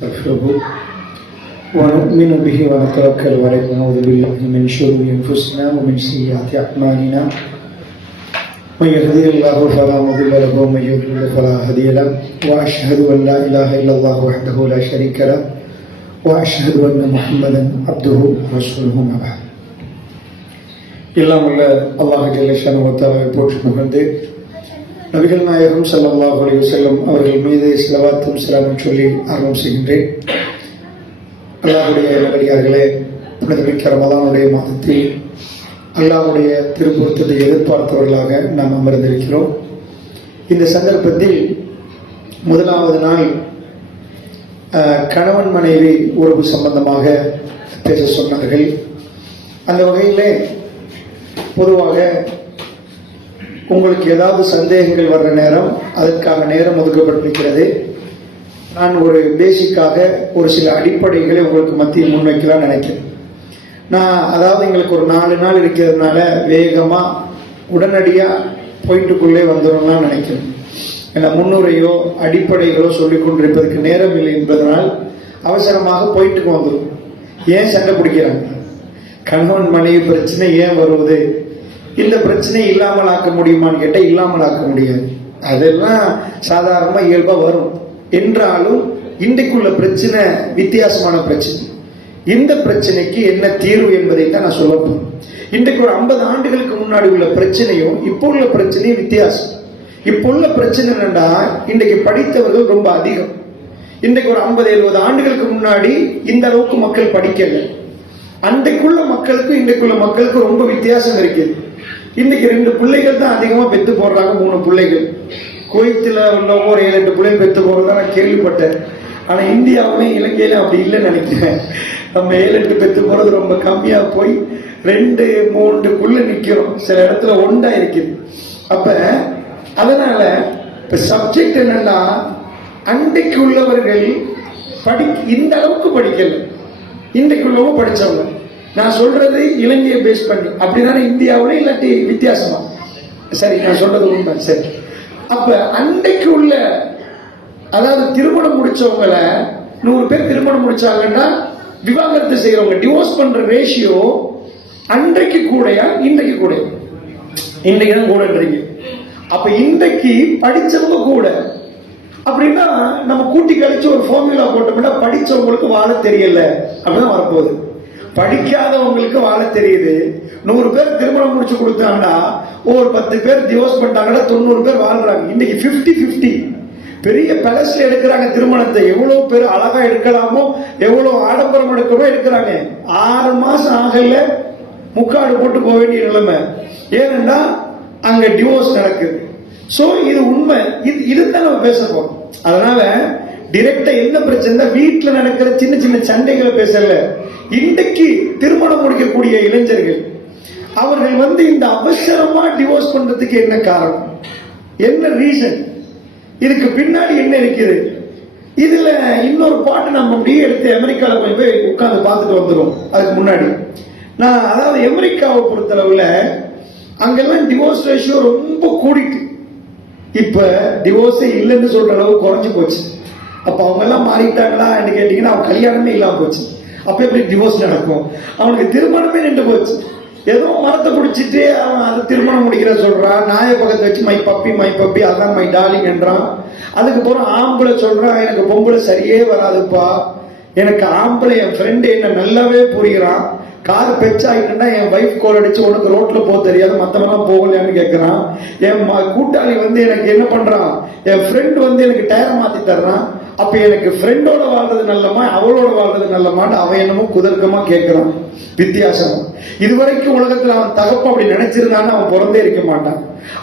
نستغفره ونؤمن به ونتوكل عليه ونعوذ بالله من شرور انفسنا ومن سيئات اعمالنا من يهده الله فلا مضل له ومن يضلل فلا هادي له واشهد ان لا اله الا الله وحده لا شريك له واشهد ان محمدا عبده ورسوله ما بعد. எல்லாம் உள்ள அல்லாஹ் ஜல்ல ஷானஹு வ தஆலாவை போற்றி புகழ்ந்து நபிகள் நாயகம் ஸல்லல்லாஹு அலைஹி வஸல்லம் அவர்கள் மீது ஸலவாத்தும் ஸலாமும் சொல்லி ஆரம்பம் செய்கின்றேன். அல்லாஹ்வுடைய நல்லடியார்களே, புனிதமிக்க ரமலானுடைய மாதத்தில் அல்லாஹ்வுடைய திருப்பொருத்தத்தை எதிர்பார்த்தவர்களாக நாம் அமர்ந்திருக்கிறோம். இந்த சந்தர்ப்பத்தில் முதலாவது நாள் கணவன் மனைவி உறவு சம்பந்தமாக பேச சொன்னார்கள். அந்த வகையிலே பொதுவாக உங்களுக்கு ஏதாவது சந்தேகங்கள் வர்ற நேரம் அதற்கான நேரம் ஒதுக்கப்பட்டிருக்கிறது. நான் ஒரு பேசிக்காக ஒரு சில அடிப்படைகளை உங்களுக்கு மத்தியில் முன்வைக்கலாம் நினைக்கிறேன். அதாவது எங்களுக்கு ஒரு 4 நாள் இருக்கிறதுனால வேகமாக உடனடியாக பாயிண்ட்டுக்குள்ளே வந்துடும் நினைக்கிறேன். ஏன்னா முன்னுரையோ அடிப்படைகளோ சொல்லிக் கொண்டிருப்பதற்கு நேரம் இல்லை என்பதனால் அவசரமாக பாயிண்ட்டுக்கு வந்துடும். ஏன் சண்டை பிடிக்கிறாங்க? கணவன் மனைவி பிரச்சனை ஏன் வருவது? இந்த பிரச்சனை இல்லாமல் ஆக்க முடியுமான்னு கேட்டால் இல்லாமல் ஆக்க முடியாது. அதெல்லாம் சாதாரணமாக இயல்பாக வரும். என்றாலும் இன்றைக்குள்ள பிரச்சனை வித்தியாசமான பிரச்சனை. இந்த பிரச்சனைக்கு என்ன தீர்வு என்பதை தான் நான் சொல்ல போறேன். இன்றைக்கு ஒரு 50 ஆண்டுகளுக்கு முன்னாடி உள்ள பிரச்சனையும் இப்போ உள்ள பிரச்சனையும் வித்தியாசம். இப்போ உள்ள பிரச்சனை என்னன்னா, இன்றைக்கு படித்தவர்கள் ரொம்ப அதிகம். இன்றைக்கு ஒரு 50-70 ஆண்டுகளுக்கு முன்னாடி இந்த அளவுக்கு மக்கள் படிக்கல. அன்றைக்குள்ள மக்களுக்கும் இன்றைக்குள்ள மக்களுக்கும் ரொம்ப வித்தியாசம் இருக்குது. இன்னைக்கு 2 பிள்ளைகள் தான் அதிகமா பெத்து போடுறாங்க, 3 பிள்ளைகள். குவைத்தில் உள்ளவங்க ஒரு 7-8 பிள்ளைகள் பெத்து போடுறதா நான் கேள்விப்பட்டேன். ஆனா இந்தியாவிலையும் இலங்கையிலும் அப்படி இல்லைன்னு நினைக்கிறேன். நம்ம 7-8 பெத்து போறது ரொம்ப கம்மியா போய் 2-3 நிக்கிறோம். சில இடத்துல 1 இருக்குது. அப்ப அதனால இப்ப சப்ஜெக்ட் என்னன்னா, அன்றைக்கு உள்ளவர்கள் இந்த அளவுக்கு படிக்கல, இன்றைக்கு உள்ளவங்க படிச்சவங்க. நான் சொல்றது இலங்கையை பேஸ் பண்ணி, அப்படின்னா இந்தியாவோட இல்லாட்டி வித்தியாசமா? சரி, நான் சொல்றது உண்மை. சரி, அப்ப அன்றைக்கு உள்ள, அதாவது திருமணம் முடிச்சவங்கள 100 பேர் திருமணம் முடிச்சாங்கன்னா விவாகரத்து செய்யறவங்க டிவோர்ஸ் பண்ற ரேஷியோ அன்றைக்கு கூடயா இன்றைக்கு கூட? இன்றைக்கு தான் கூடன்றீங்க. அப்ப இன்றைக்கு படிச்சவங்க கூட அப்படின்னா நம்ம கூட்டி கழிச்சு ஒரு ஃபார்முலா போட்டோம்னா படிச்சவங்களுக்கு வாழ தெரியல அப்படிதான் வரப்போகுது. படிக்காதவங்களுக்கு வாழ தெரியுது. 100 பேர் திருமணம் முடிச்சு கொடுத்தாங்கன்னா ஒரு 10 பேர் டிவோர்ஸ் பண்ணிட்டாங்கன்னா 90 பேர் வாழ்றாங்க. இன்னைக்கு 50-50 பெரிய பேலஸ்ல எடுக்கிறாங்க திருமணத்தை. எவ்வளவு பேர் அழகா எடுக்கலாமோ, எவ்வளவு ஆடம்பரம் எடுக்கமோ எடுக்கிறாங்க. 6 மாசம் ஆகல முக்காடு போட்டு போக வேண்டிய நிலைமை. ஏனென்றா அங்க டிவோர்ஸ் நடக்குது. சோ இது உண்மை. இதுதான் நம்ம பேச போறோம். அதனால டிரெக்டா என்ன பிரச்சனை, வீட்டுல நடக்கிற சின்ன சின்ன சண்டைகளை பேசல. இன்றைக்கு திருமணம் முடிக்கக்கூடிய இளைஞர்கள் அவர்கள் இந்த அவசரமா டிவோர்ஸ் பண்றதுக்கு என்ன காரணம், என்ன ரீசன், இதுக்கு பின்னாடி என்ன இருக்குது? இதுல இன்னொரு பாட்டு நம்ம அப்படியே எடுத்து அமெரிக்கால போய் உட்கார்ந்து பார்த்துட்டு வந்துடும். அதுக்கு முன்னாடி அதாவது அமெரிக்காவை பொறுத்தளவுல அங்கெல்லாம் டிவோர்ஸ் ரேஷியோ ரொம்ப கூடிட்டு, இப்ப டிவோர்ஸே இல்லைன்னு சொல்ற அளவு குறைஞ்சு போச்சு. அப்ப அவங்க எல்லாம் மாறிட்டாங்களா கேட்டீங்கன்னா அவன் கல்யாணமே இல்லாம போச்சு. அப்ப எப்படி டிவோர்ஸ் நடக்கும்? அவனுக்கு திருமணமே நின்று போச்சு. ஏதோ மரத்தை குடிச்சிட்டு அவன் அதை திருமணம் முடிக்கிற சொல்றான். நாய பக்கத்தை வச்சு மை பப்பி அதான் மை டார்லிங் என்றான். அதுக்கு போற ஆம்பளை சொல்றான், எனக்கு பொம்பளை சரியே வராதுப்பா, எனக்கு ஆம்பளை என் ஃப்ரெண்டு என்ன நல்லாவே புரிகிறான், கார் பெச்சாயிட்டுன்னா என் வைஃப் கோல் அடிச்சு உனக்கு ரோட்ல போக தெரியாது, மத்தவெல்லாம் போகலையான்னு கேட்கிறான். என் கூட்டாளி எனக்கு என்ன பண்றான், என் ஃப்ரெண்ட் எனக்கு டயர் மாத்தி தர்றான். அப்ப எனக்கு ஃப்ரெண்டோட வாழ்றது நல்லமா அவளோட வாழ்றது நல்லமான்னு அவன் என்னமோ குதர்க்கமா கேட்கிறான். வித்தியாசமா இதுவரைக்கும் உலகத்துல அவன் தகப்ப அப்படி நினைச்சிருந்தான்னு அவன் பிறந்தே இருக்க மாட்டான்.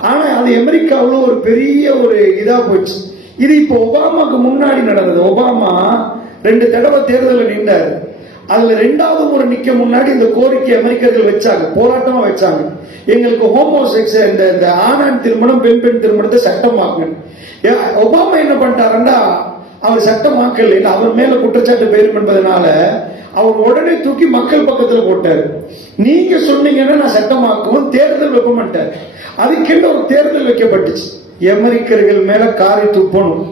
ஆனா அது அமெரிக்காவில் ஒரு பெரிய ஒரு இதா போச்சு. இது இப்போ ஒபாமாக்கு முன்னாடி நடந்தது. ஒபாமா 2 தடவை தேர்தலில் நின்றாரு. அதுல 2வது முறை நிக்க முன்னாடி இந்த கோரிக்கை அமெரிக்கர்கள் வச்சாங்க, போராட்டமா வச்சாங்க. எங்களுக்கு ஹோமோசெக்ஸ், இந்த ஆணான் திருமணம் பெண் திருமணத்தை சட்டமாக்கணும். ஒபாமா என்ன பண்ணிட்டாருன்னா, அவர் சட்டமாக்கல, அவர் மேல குற்றச்சாட்டு பெயரும் என்பதனால அவர் உடனே தூக்கி மக்கள் பக்கத்துல போட்டாரு. நீங்க சொன்னீங்கன்னா நான் சட்டமாக்கவும் தேர்தல் வைக்க மாட்டார். அதுக்கென்று ஒரு தேர்தல் வைக்கப்பட்டுச்சு. அமெரிக்கர்கள் மேல காரை துப்பணும்,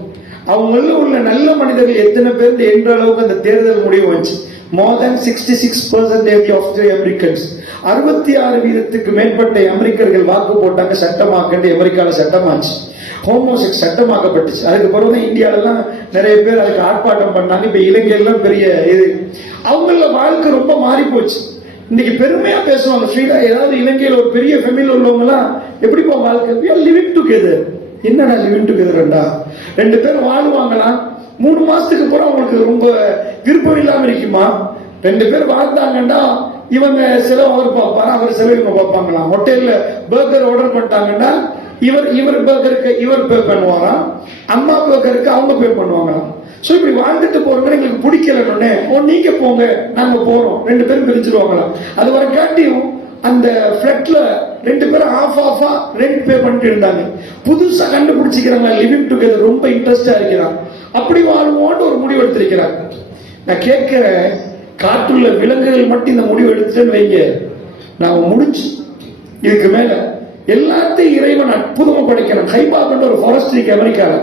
அவங்கள உள்ள நல்ல மனிதர்கள் எத்தனை பேர் என்ற அளவுக்கு அந்த தேர்தல் முடிவு வந்துச்சு. more than 66% of the Americans, 66% மேற்பட்ட அமெரிக்கர்கள் வாக்கு போட்டாங்க, சட்டமாக்கண்டு அமெரிக்கால சட்டமாச்சு. ஹோமோசெக்ஸ் சட்டமாக்கப்பட்டுச்சு. அதுக்கு பிறகு இந்தியாவிலாம் நிறைய பேர் அதுக்கு ஆர்ப்பாட்டம் பண்ணாங்க. இப்ப இலங்கையெல்லாம் பெரிய இது, அவங்கள வாழ்க்கை ரொம்ப மாறி போச்சு. இன்னைக்கு பெருமையா பேசுவாங்க ஸ்ரீலா, ஏதாவது இலங்கையில் ஒரு பெரிய ஃபேமிலி உள்ளவங்க எல்லாம் எப்படிப்பா வாழ்க்கை, லிவிங் டுகெதர். என்னடா லிவிங் டுகெதர்டா, 2 பேர் வாழ்வாங்களாம், 3 மாசத்துக்கு போற அவங்களுக்கு ரொம்ப விருப்பம் இல்லாம இருக்குமா. 2 பேர் வாழ்ந்தாங்கன்னா இவங்க செலவு அவர் பார்ப்பாரு, அவர் செலவு இவங்க பார்ப்பாங்களாம். ஹோட்டல்ல பர்கர் ஆர்டர் பண்ணிட்டாங்கன்னா இவர் பர்கருக்கு இவர் பே பண்ணுவாராம், அம்மா பர்கருக்கு அவங்க பே பண்ணுவாங்களாம். சோ இப்படி வாழ்ந்துட்டு போறவங்க எங்களுக்கு பிடிக்கலன்னு, நீங்க போங்க நாங்க போறோம், 2 பேரும் பிரிஞ்சிருவாங்களாம். அது வர காட்டியும் அந்த பிளட்ல 2 பேரும் ஆஃபா ரெண்ட் பே பண்ணிட்டு இருந்தாங்க. புதுசா கண்டுபிடிச்சிக்கிறாங்க லிவிங் டுகெதர், ரொம்ப இன்ட்ரெஸ்டா இருக்கிறாங்க. அப்படி வாழ்வோன்னு ஒரு முடிவு எடுத்திருக்கிறாங்க. நான் கேட்கிறேன், காட்டுள்ள விலங்குகள் மட்டும் இந்த முடிவு எடுத்துன்னு வைங்க, நாம முடிச்சு. இதுக்கு மேல எல்லாத்தையும் இறைவன் அற்புதமா படைக்கிறான். ஹைபாப்ன்ற ஒரு ஃபாரஸ்ட் இருக்கு அமெரிக்கால.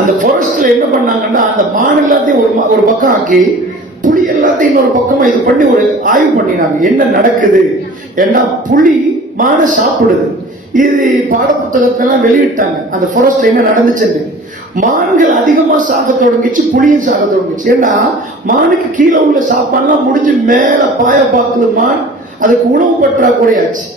அந்த ஃபாரஸ்ட்ல என்ன பண்ணாங்கன்னா, அந்த மான் எல்லாத்தையும் ஒரு பக்கம் ஆக்கி, புலி எல்லாத்தையும் இன்னொரு பக்கமா இது பண்ணி ஒரு ஆய்வு பண்ணினாங்க, என்ன நடக்குது. ஏன்னா புலி மானை சாப்பிடுது. இது பாட புத்தகத்தெல்லாம் வெளியிட்டாங்க, அந்த ஃபாரஸ்ட்ல என்ன நடந்துச்சுன்னு. மான்கள் அதிகமா சாக தொடங்கிச்சு, புலியும் சாக தொடங்கிச்சு. ஏன்னா மானுக்கு கீழே உள்ள சாப்பாடுலாம் முடிஞ்சு மேல பாய பார்க்குது மான், அதுக்கு உணவு பற்றாக்குறையாச்சு.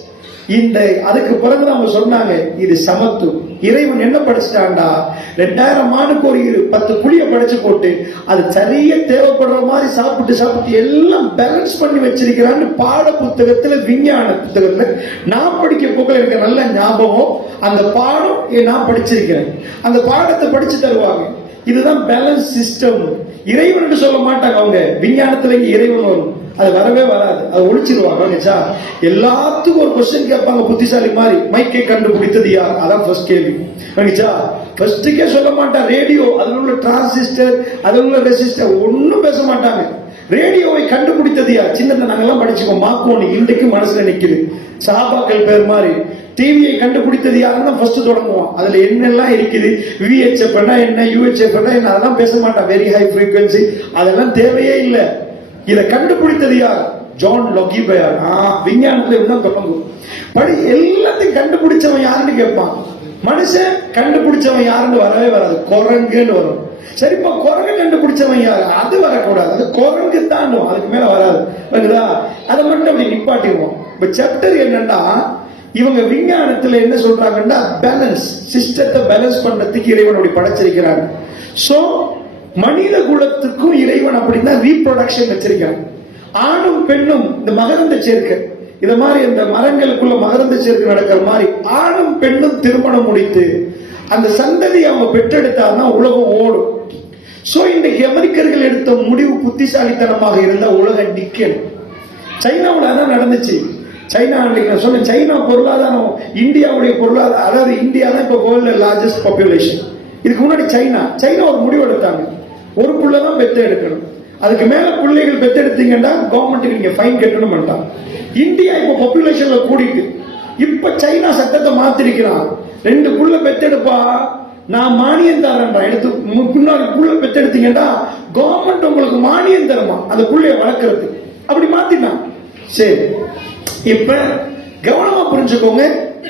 அதுக்கு பிறகு அவங்க சொன்னாங்க, இது சமத்துவம். இறைவன் என்ன படைச்சிட்டான்டா, 2000 மானுக்கு ஒரு 10 புளிய படைச்சு போட்டு அது சரியா தேவைப்படுற மாதிரி சாப்பிட்டு எல்லாம் பேலன்ஸ் பண்ணி வச்சிருக்கிறான்னு பாட புத்தகத்துல, விஞ்ஞான புத்தகத்துல நான் படிக்க போக எனக்கு நல்ல ஞாபகம். அந்த பாடம் நான் படிச்சிருக்கிறேன், அந்த பாடத்தை படிச்சு தருவாங்க. இதுதான் பேலன்ஸ் சிஸ்டம். இறைவன் சொல்ல மாட்டாங்க அவங்க, விஞ்ஞானத்துல இறைவன் வரும், அது வரவே வராது, அது ஒழிச்சிருவாங்க. எல்லாத்துக்கும் ஒரு கொஸ்டின் கேட்பாங்க புத்திசாலி மாதிரி, மைக்கை கண்டுபிடித்தது யார், அதான் ஃபர்ஸ்ட் கேள்வி. ஃபர்ஸ்டுக்கே சொல்ல மாட்டாங்க ரேடியோ, அதுல உள்ள டிரான்சிஸ்டர், அதுல உள்ள ரெசிஸ்டர் ஒன்னும் பேச மாட்டாங்க. ரேடியோவை கண்டுபிடித்தது யார், சின்னதை நாங்கெல்லாம் படிச்சுக்கோம், மாக்கோனி இன்றைக்கு மனசுல நிக்குது, சஹாபாக்கள் பேர் மாதிரி. டிவியை கண்டுபிடித்தது யாருன்னா ஃபர்ஸ்ட் தொடங்குவோம், அதுல என்னெல்லாம் இருக்குது, VHF என்ன, UHF என்ன, அதெல்லாம் பேச மாட்டான். வெரி ஹை ஃப்ரீக்வன்சி, அதெல்லாம் தேவையே இல்லை. இதை கண்டுபிடித்தது யார், ஜான் லொகி பயார். விஞ்ஞானத்துல இப்படிதான் தொடங்கும். எல்லாத்தையும் கண்டுபிடிச்சவன் யாருன்னு கேட்பான். மனுஷன் கண்டுபிடிச்சவன் யாருன்னு வரவே வராது, குரங்குன்னு வரும். சரிப்பா, குரங்கு கண்டுபிடிச்சவன் யாரு, அது வரக்கூடாது, அது குரங்கு தாண்டும், அதுக்கு மேல வராது. அதை மட்டும் அப்படி நிப்பாட்டிடுவோம். இப்ப சாப்டர் என்னன்னா, இவங்க விஞ்ஞானத்துல என்ன சொல்றாங்கன்னா, பேலன்ஸ் சிஸ்டத்தை பேலன்ஸ் பண்றதுக்கு இறைவன் அப்படி படைச்சிருக்கிறாங்க. சோ மனித குலத்துக்கும் இறைவன் அப்படின்னா ரீப்ரொடக்ஷன் வச்சிருக்காங்க. ஆணும் பெண்ணும் இந்த மகரந்த சேர்க்கை, இத மாதிரி இந்த மரங்களுக்குள்ள மகரந்த சேர்க்கை நடக்கிற மாதிரி ஆணும் பெண்ணும் திருமணம் முடித்து அந்த சந்ததி அவங்க பெற்றெடுத்தாதான் உலகம் ஓடும். சோ இன்றைக்கு அமெரிக்கர்கள் எடுத்த முடிவு புத்திசாலித்தனமாக இருந்தா உலக நிக்கல். சைனாவில் அதான் நடந்துச்சு. சைனா நான் சொன்ன, சைனா பொருளாதாரம் இந்தியாவுடைய பொருளாதாரம், அதாவது இந்தியா தான் இப்ப வேர்ல்ட்ல லார்ஜஸ்ட் பாப்புலேஷன். இதுக்கு முன்னாடி சைனா ஒரு முடிவு எடுத்தாங்க, ஒரு புள்ள தான் பெத்த எடுக்கணும், அதுக்கு மேல பிள்ளைகள் பெத்தெடுத்தீங்கன்னா கவர்மெண்ட்டுக்கு நீங்க ஃபைன் கட்டணும் பண்ணிட்டான். இந்தியா இப்ப பாப்புலேஷன்ல கூடிட்டு, இப்ப சைனா சட்டத்தை மாத்திருக்கிறான். 2 புள்ள பெத்தெடுப்பா, நான் மானியம் தரேன், எடுத்து முன்னாடி புள்ள பெத்தெடுத்தீங்கன்னா கவர்மெண்ட் உங்களுக்கு மானியம் தருமா அந்த புள்ளைய வளர்க்கறது, அப்படி மாத்தினான். சரி, இப்ப கவனமா புரிஞ்சுக்கோங்க,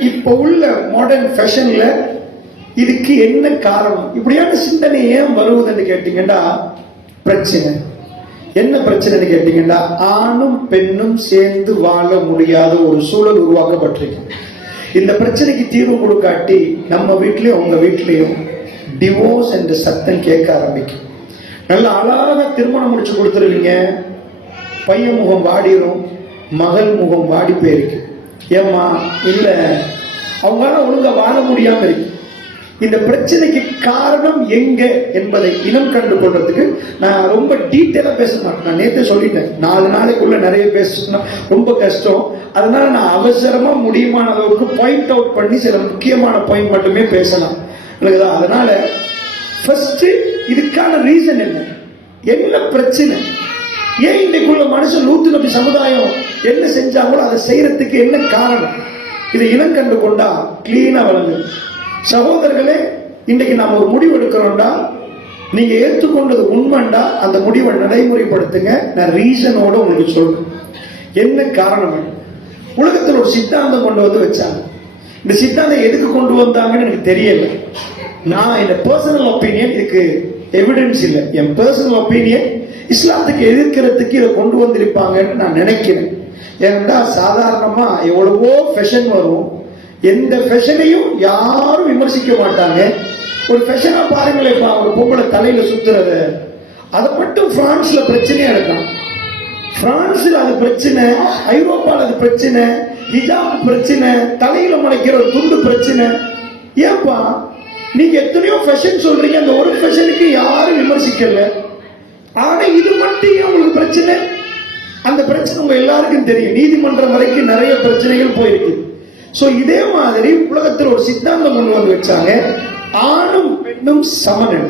இப்ப உள்ள மாடர்ன் ஃபேஷன்ல இதுக்கு என்ன காரணம், இப்படியான சிந்தனை ஏன் வருவதுன்னு கேட்டீங்கன்னா, பிரச்சனை என்ன பிரச்சனைன்னு கேட்டீங்கன்னா, ஆணும் பெண்ணும் சேர்ந்து வாழ முடியாத ஒரு சூழல் உருவாக்கப்பட்டிருக்கு. இந்த பிரச்சனைக்கு தீர்வு கொடுக்காட்டி நம்ம வீட்லயும் உங்க வீட்லயும் டிவோர்ஸ் என்ற சத்தம் கேட்க ஆரம்பிக்கும். நல்ல அழகாக திருமணம் முடிச்சு கொடுத்துருவீங்க, பையன் முகம் வாடிரும், மகள் முகம் வாடி போயிருக்கு. ஏமா இல்ல, அவங்களால ஒழுங்கா வாழ முடியாம இருக்கு. இந்த பிரச்சனைக்கு காரணம் எங்க என்பதை இனம் கண்டு கொள்றதுக்கு நான் ரொம்ப டீட்டெயிலா பேச மாட்டேன். நான் நேற்று சொல்லிட்டேன், 4 நாளைக்குள்ள நிறைய பேசணும்னா ரொம்ப கஷ்டம். அதனால நான் அவசரமா முடியுமான அளவுக்கு பாயிண்ட் அவுட் பண்ணி சில முக்கியமான பாயிண்ட் மட்டுமே பேசலாம். அதனால ஃபர்ஸ்ட் இதுக்கான ரீசன் என்ன பிரச்சனை, ஏன் இன்றைக்குள்ள மனுஷன் லூத்து நபி சமுதாயம் என்ன செஞ்சாங்களோ அதை செய்யறதுக்கு என்ன காரணம், இதை இனம் கண்டு கொண்டா கிளீனா வளர்ந்து. சகோதரர்களே, இன்னைக்கு நாம ஒரு முடிவு எடுக்கிறோம்டா, நீங்க ஏற்றுக்கொண்டது உண்மைண்டா அந்த முடிவை நடைமுறைப்படுத்துங்க. நான் ரீசனோட உங்களுக்கு சொல்றேன் என்ன காரணம். உலகத்தில் ஒரு சித்தாந்தம் கொண்டு வந்து வச்சாங்க. இந்த சித்தாந்தம் எதுக்கு கொண்டு வந்தாங்கன்னு எனக்கு தெரியல. நான் இந்த பர்சனல் ஒப்பீனியன், இதுக்கு எவிடன்ஸ் இல்லை. என் பர்சனல் ஒப்பீனியன் இஸ்லாத்துக்கு எதிர்க்கிறதுக்கு இதை கொண்டு வந்திருப்பாங்கன்னு நான் நினைக்கிறேன். ஏன்னா சாதாரணமா எவ்வளவோ ஃபேஷன் வரும், எந்த ஃபேஷனையும் யாரும் விமர்சிக்க மாட்டாங்க. ஒரு ஃபேஷனா பாருங்களேன், ஒரு பொம்பளை தலையில சுத்துறத, அதை மட்டும் பிரான்ஸ்ல பிரச்சனையா இருக்கான். பிரான்ஸ்ல அது பிரச்சனை, ஐரோப்பால அது பிரச்சனை, ஹிஜாப் பிரச்சனை, தலையில மறைக்கிற ஒரு துண்டு பிரச்சனை. ஏப்பா நீங்க எத்தனையோ ஃபேஷன் சொல்றீங்க, அந்த ஒரு ஃபேஷனுக்கு யாரும் விமர்சிக்கல, ஆனா இது மட்டும் ஏன் உங்களுக்கு பிரச்சனை? அந்த பிரச்சனை உங்க எல்லாருக்கும் தெரியும். நீதிமன்றம் வரைக்கும் நிறைய பிரச்சனைகள் போயிருக்கு. சோ இதே மாதிரி உலகத்தில் ஒரு சித்தாந்தம் கொண்டு வந்து வச்சாங்க, ஆணும் பெண்ணும் சமன்.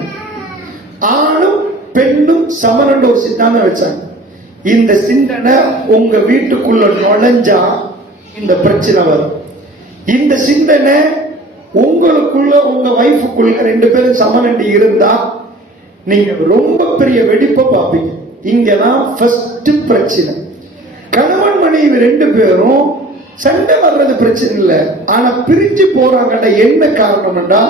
ஆணும் பெண்ணும் சமன் ஒரு சித்தாந்தம் வச்சாங்க. இந்த சிந்தனை உங்க வீட்டுக்குள்ள நுழைஞ்சா இந்த பிரச்சனை வரும். இந்த சிந்தனை உங்களுக்குள்ள, உங்க வைஃபுக்குள்ள ரெண்டு பேரும் சமன் இருந்தா நீங்க ரொம்ப பெரிய வெடிப்பை பார்ப்பீங்க. இங்கதான் ஃபர்ஸ்ட் பிரச்சனை. கணவன் மனைவி ரெண்டு பேரும் சண்டை வர்றது பிரச்சனை இல்லை, ஆனா பிரிஞ்சு போறாங்கடா. என்ன காரணம்டா,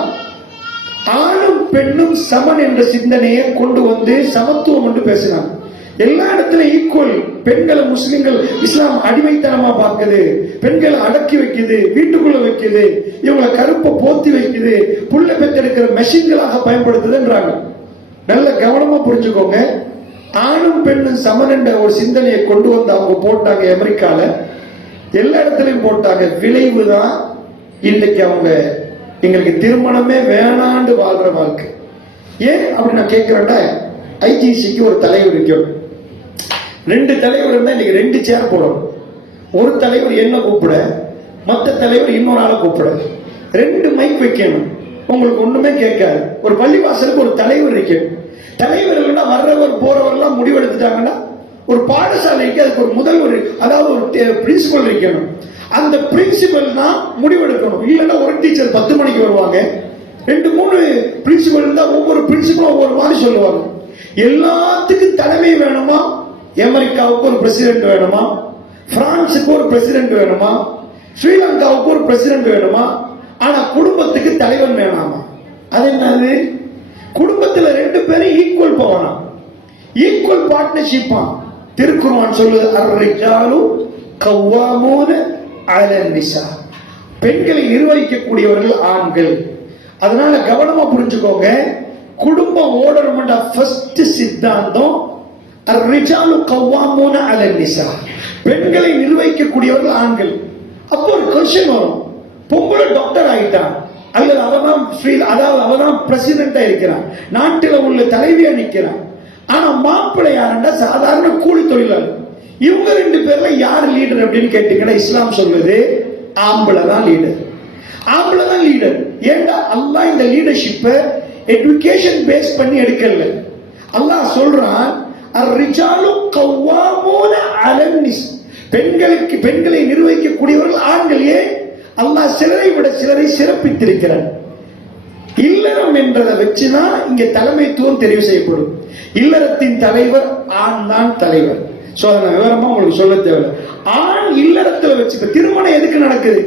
ஆணும் பெண்ணும் சமன் என்ற சிந்தனையை கொண்டு வந்து சமத்துவம் என்று பேசினாங்க. எல்லா இடத்துலயும் ஈக்குவல். பெண்களை முஸ்லிம்கள் இஸ்லாம் அடிமைத்தனமா பார்க்குது, பெண்களை அடக்கி வைக்குது, வீட்டுக்குள்ள வைக்குது, இவங்களை கருப்பை போத்தி வைக்குது, புள்ள பெற்றெடுக்கிற மெஷின்களாக பயன்படுத்துதுன்றாங்க. நல்ல கவனமா புரிஞ்சுக்கோங்க. ஆணும் பெண்ணும் சமன் என்ற ஒரு சிந்தனையை கொண்டு வந்து அவங்க போட்டாங்க. அமெரிக்கால எல்லா இடத்துலயும் போட்டாங்க. விளைவுதான் இன்னைக்கு அவங்க எங்களுக்கு திருமணமே வேணாண்டு வாழ்ற வாழ்க்கை. ஏன் அப்படி நான் கேட்கிறேன்னா, ஐஜிசிக்கு ஒரு தலைவர் இருக்கணும், ரெண்டு தலைவர் இருந்தா இன்னைக்கு ரெண்டு சேர் போடணும். ஒரு தலைவர் என்ன கூப்பிட, மற்ற தலைவர் இன்னொரு ஆளை கூப்பிட, ரெண்டு மைக் வைக்கணும். உங்களுக்கு ஒண்ணுமே கேட்காது. ஒரு பள்ளிவாசலுக்கு ஒரு தலைவர் இருக்கணும். தலைவர் இல்லைன்னா வர்றவர் போறவரெல்லாம் முடிவெடுத்துட்டாங்கன்னா, ஒரு பாடசாலைக்கு அதுக்கு ஒரு முதல்வர், அதாவது ஒரு பிரின்சிபல் இருக்கணும். அந்த பிரின்சிபல் தான் முடிவெடுக்கணும். இல்லைன்னா ஒரு டீச்சர் 10 மணிக்கு வருவாங்க, 2-3 பிரின்சிபல் இருந்தா ஒவ்வொரு பிரின்சிபலும் ஒவ்வொரு மாதிரி சொல்லுவாங்க. எல்லாத்துக்கும் தலைமை வேணுமா? அமெரிக்காவுக்கு ஒரு பிரசிடென்ட் வேணுமா? பிரான்சுக்கு ஒரு பிரசிடென்ட் வேணுமா? ஸ்ரீலங்காவுக்கு ஒரு பிரசிடென்ட் வேணுமா? ஆனா குடும்பத்துக்கு தலைவன் வேணாமா? அது என்னது? குடும்பத்துல ரெண்டு பேரும் ஈக்குவல் போகணும், ஈக்குவல் பார்ட்னர்ஷிப்பா. திருக்குர்ஆன் சொல்லுது, அர்ரிஜாலு கவ்வாமூன அலன் நிஸா. பெண்களை நிர்வகிக்கக்கூடியவர்கள் ஆண்கள். அதனால கவனமா புரிஞ்சுக்கோங்க. குடும்பம் ஓடணும்டா ஃபர்ஸ்ட் சித்தாந்தம் அர்ரிஜாலு கவ்வாமூன அலன் நிஸா. பெண்களை நிர்வகிக்கக்கூடியவர்கள் ஆண்கள். அப்போ ஒரு கொஸ்டின் வரும், பொம்பளை டாக்டர் ஆயிட்டான், அல்லது அவதான் அதாவது அவதான் பிரசிடென்டா இருக்கிறான், நாட்டில் உள்ள தலைவியா நிற்கிறான், ஆனா மாப்பிள்ளை யாருன்னா சாதாரண கூலி தொழிலாளர். இவங்க ரெண்டு பேர்ல யார் லீடர் அப்படின்னு கேட்டீங்கன்னா, இஸ்லாம் சொல்லுது ஆம்பளை தான் லீடர். ஆம்பளை தான் லீடர். ஏண்டா அல்லாஹ் இந்த லீடர்ஷிப்பை எஜுகேஷன் பேஸ் பண்ணி எடுக்கல. அல்லாஹ் சொல்றான், அர்ரிஜாலு கவ்வாமூன அலன் நிஸா. பெண்களை நிர்வகிக்கக்கூடியவர்கள் ஆண்கள். ஏன்? அல்லாஹ் சிலரை விட சிலரை சிறப்பித்திருக்கிறார். இல்லறம் என்றதை வச்சுதான் இங்க தலைமைத்துவம் தெரிவு செய்யப்படும். இல்லறத்தின் தலைவர் ஆண் தான் தலைவர். சோ அதை நான் விவரமா உங்களுக்கு சொல்ல தேவை. ஆண் இல்லறத்துல வச்சு, இப்ப திருமணம் எதுக்கு நடக்குது?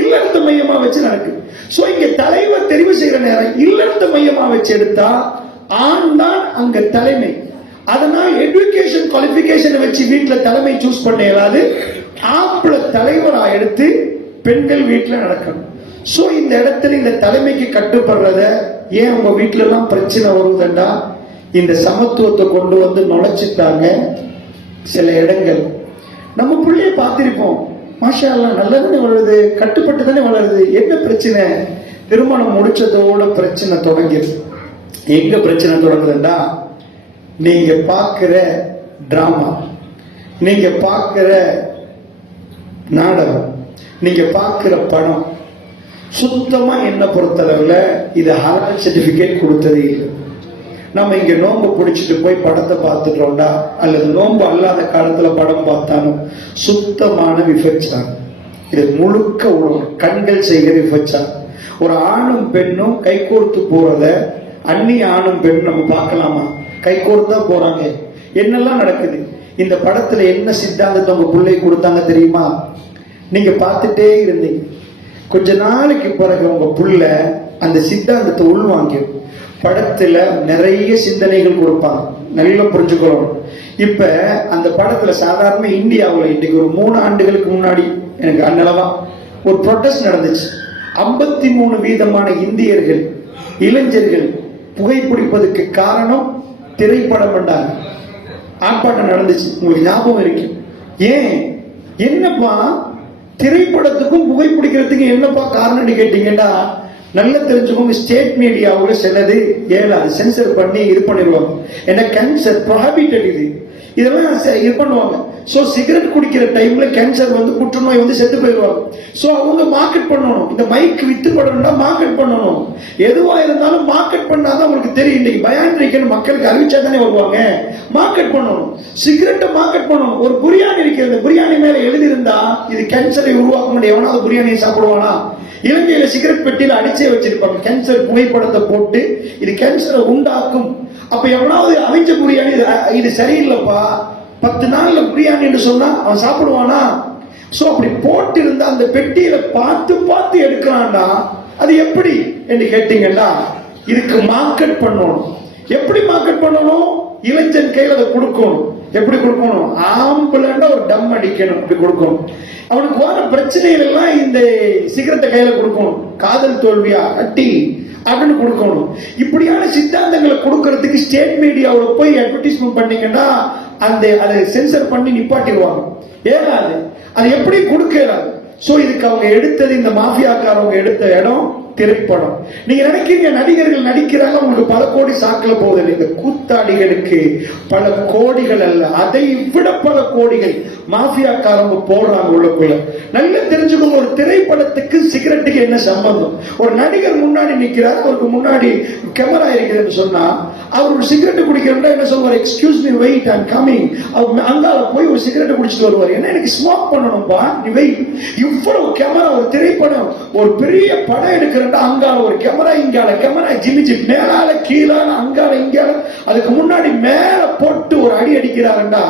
இல்லறத்தை மையமா வச்சு நடக்குது. சோ இங்க தலைவர் தெரிவு செய்யற நேரம் இல்லறத்தை மையமா வச்சு எடுத்தா ஆண் தான் அங்க தலைமை. அதனால் எஜுகேஷன் குவாலிபிகேஷனை வச்சு வீட்டுல தலைமை சூஸ் பண்ண இயலாது. ஆம்பளை தலைவரா எடுத்து பெண்கள் வீட்டுல நடக்கணும். சோ இந்த இடத்துல இந்த தலைமைக்கு கட்டுப்படுறத ஏன் உங்க வீட்டுல எல்லாம் பிரச்சனை வருவதுண்டா, இந்த சமத்துவத்தை கொண்டு வந்து நுழைச்சிட்டாங்க சில இடங்கள். நம்ம பிள்ளைய பார்த்திருப்போம், மாஷா அல்லாஹ் நல்லதானே வளருது, கட்டுப்பட்டு தானே வளருது. என்ன பிரச்சனை? திருமணம் முடிச்சதோட பிரச்சனை தொடங்கிடுது. எங்க பிரச்சனை தொடங்குதுண்டா, நீங்க பார்க்கிற டிராமா, நீங்க பார்க்கிற நாடகம், நீங்க பார்க்கிற படம், சுத்தமா என்ன பொறுத்தளவுல இது ஹலால் சர்டிபிகேட் கொடுத்தது இல்லை. நம்ம இங்க நோன்பு பிடிச்சிட்டு போய் படத்தை பார்த்துட்டோம்டா, அல்லது நோன்பு அல்லாத காலத்துல படம் பார்த்தாலும் சுத்தமான விபச்சாரம். இது முழுக்க கண்கள் செய்கிற விபச்சாரம். ஒரு ஆணும் பெண்ணும் கைகோர்த்து போறத அந்நிய ஆணும் பெண்ணும் நம்ம பார்க்கலாமா? கைகோர்த்தா போறாங்க. என்னெல்லாம் நடக்குது? இந்த படத்துல என்ன சித்தாந்தத்தை உங்க பிள்ளை கொடுத்தாங்க தெரியுமா? நீங்க பார்த்துட்டே இருந்தீங்க. கொஞ்ச நாளைக்கு பிறகு உங்க புள்ள அந்த சித்தாந்தத்தை உள்வாங்க. படத்துல நிறைய சிந்தனைகள் கொடுப்பாங்க, நல்லா புரிஞ்சுக்கணும். இப்ப அந்த படத்துல சாதாரண இந்தியாவில் இன்னைக்கு ஒரு 3 ஆண்டுகளுக்கு முன்னாடி எனக்கு அந்நிலவா ஒரு ப்ரொட்டஸ்ட் நடந்துச்சு. 53% இந்தியர்கள் இளைஞர்கள் புகைப்பிடிப்பதற்கு காரணம் திரைப்படம் பண்ணாங்க. ஆர்ப்பாட்டம் நடந்துச்சு, உங்களுக்கு ஞாபகம் இருக்கு. ஏன்? என்னப்பா திரைப்படத்துக்கும் புகைப்பிடிக்கிறதுக்கும் என்னப்பா காரணம்னு கேட்டீங்கன்னா, நல்லா தெரிஞ்சுக்கோங்க, ஸ்டேட் மீடியாவில் சிலது ஏழாது சென்சர் பண்ணி இது பண்ணிடுவாங்க. ஏன்னா கேன்சர் ப்ராஹிபிட்டட் இதெல்லாம் இது பண்ணுவாங்க. சோ சிகரெட் குடிக்கிற டைம்ல கேன்சர் வந்து புற்றுநோய் வந்து செத்து போயிடுவாங்க. சோ அவங்க மார்க்கெட் பண்ணணும். இந்த மைக் வித்து படணும்னா மார்க்கெட் பண்ணணும். எதுவா இருந்தாலும் மார்க்கெட் பண்ணாதான் உங்களுக்கு தெரியும். இன்னைக்கு பயான்றிக்கன்னு மக்களுக்கு அறிவிச்சா தானே வருவாங்க. மார்க்கெட் பண்ணணும். சிகரெட்டை மார்க்கெட் பண்ணணும். ஒரு பிரியாணி இருக்கிறது, பிரியாணி மேல எழுதியிருந்தா இது கேன்சரை உருவாக்க எவனாவது பிரியாணியை சாப்பிடுவானா? இலங்கையில சிகரெட் பெட்டியில அடிச்சே வச்சிருப்பாங்க கேன்சர் புகைப்படத்தை போட்டு, இது கேன்சரை உண்டாக்கும். அப்ப எவனாவது அவிஞ்ச பிரியாணி இது சரியில்லைப்பா 10 நாள்ல பிரியாணி என்று சொன்னா அவன் சாப்பிடுவானா? சோ அப்படி போட்டு இருந்தா அந்த பெட்டியில பார்த்து பார்த்து எடுக்கிறான்டா. அது எப்படி என்று கேட்டீங்கன்னா, இதுக்கு மார்க்கெட் பண்ணணும். எப்படி மார்க்கெட் பண்ணணும்? இளைஞன் கையில் அதை கொடுக்கணும். எப்படி கொடுக்கணும்? ஆம்புலண்டா ஒரு டம் அடிக்கணும், அப்படி கொடுக்கணும். அவனுக்கு வர பிரச்சனைகள் எல்லாம் இந்த சிகரெட்டை கையில கொடுக்கணும். காதல் தோல்வியா அட்டி அப்படின்னு கொடுக்கணும். இப்படியான சித்தாந்தங்களை கொடுக்கறதுக்கு ஸ்டேட் மீடியாவில் போய் அட்வர்டைஸ்மெண்ட் பண்ணீங்கன்னா அதை சென்சர் பண்ணி நிப்பாட்டிடுவாங்க. ஏறாது. அது எப்படி கொடுக்கிறாங்க? சோ இதுக்கு அவங்க எடுத்தது, இந்த மாஃபியாக்காரவங்க எடுத்த இடம் திரைப்படம். நீங்க நினைக்கிறீங்க நடிகர்கள் நடிக்கிறாங்க, உங்களுக்கு பல கோடி சாக்கல போகுது. இந்த கூத்தாடிகளுக்கு பல கோடிகள் அல்ல, அதை விட பல கோடிகள் மாஃபியாக்காரங்க போடுறாங்க உள்ளுக்குள்ள. நல்லா தெரிஞ்சுக்கோங்க, ஒரு திரைப்படத்துக்கு சிகரெட்டுக்கு என்ன சம்பந்தம்? ஒரு நடிகர் முன்னாடி நிக்கிறார், அவருக்கு முன்னாடி கேமரா இருக்குதுன்னு சொன்னா அவர் ஒரு சிகரெட் குடிக்கிறா என்ன சொல்வார்? Excuse me, wait, I am coming. அவர் அங்கால போய் ஒரு சிகரெட் குடிச்சிட்டு வருவார். என்ன, எனக்கு ஸ்மோக் பண்ணணும்பா, நீ வெயிட். இவ்வளவு கேமரா, ஒரு திரைப்படம், ஒரு பெரிய படம் எடுக்கிறா, அங்கால ஒரு கேமரா, இங்கால கேமரா, ஜிம்மி ஜிப் மேலால கீழால அங்கால இங்கால, அதுக்கு முன்னாடி மேல போட்டு ஒரு அடி அடிக்கிறாருண்டா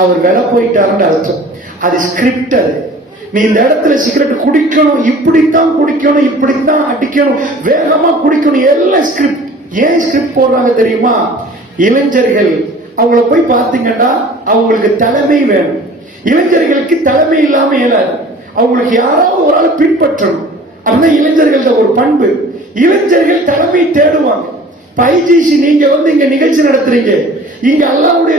அவர் விலை போயிட்டாருன்னு அர்த்தம். அது ஸ்கிரிப்ட். அது நீ இந்த இடத்துல சிகரெட் குடிக்கணும், இப்படித்தான் குடிக்கணும், இப்படித்தான் அடிக்கணும், வேகமா குடிக்கணும், எல்லாம் ஸ்கிரிப்ட். ஏன் ஸ்கிரிப்ட் போடுறாங்க தெரியுமா? இளைஞர்கள் அவங்கள போய் பார்த்தீங்கன்னா அவங்களுக்கு தலைமை வேணும். இளைஞர்களுக்கு தலைமை இல்லாம இயலாது. அவங்களுக்கு யாராவது ஒரு ஆள் பின்பற்றணும். அதுதான் இளைஞர்கள்ட்ட ஒரு பண்பு. இளைஞர்கள் தலைமை தேடுவாங்க. பைஜிசி நீங்க வந்து இங்க நிகழ்ச்சி நடத்துறீங்க, இங்க அல்லாஹ்வுடைய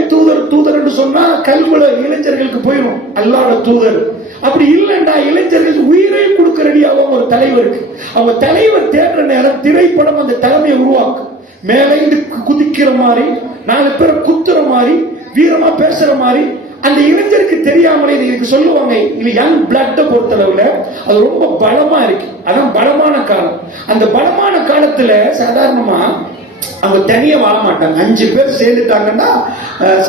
தூதர் என்று சொன்னா கல்வில இளைஞர்களுக்கு போயிடும் அல்லாஹ்வுடைய தூதர். அப்படி இல்லைண்டா இளைஞர்கள் உயிரை கொடுக்க ரெடியாகும் ஒரு தலைவருக்கு. அவங்க தலைவர் தேடுற நேரம் திரைப்படம் அந்த தலைமையை உருவாக்கும். மேலே இருந்து குதிக்கிற மாதிரி, 4 பேரை குத்துற மாதிரி, வீரமா பேசுற மாதிரி அந்த இளைஞருக்கு தெரியாமலே இதுக்கு சொல்லுவாங்க. இது யங் பிளட் பொறுத்தளவுல அது ரொம்ப பலமா இருக்கு. அதான் பலமான காலம். அந்த பலமான காலத்துல சாதாரணமா அவங்க தனியா வாழ மாட்டாங்க. 5 பேர் சேர்ந்துட்டாங்கன்னா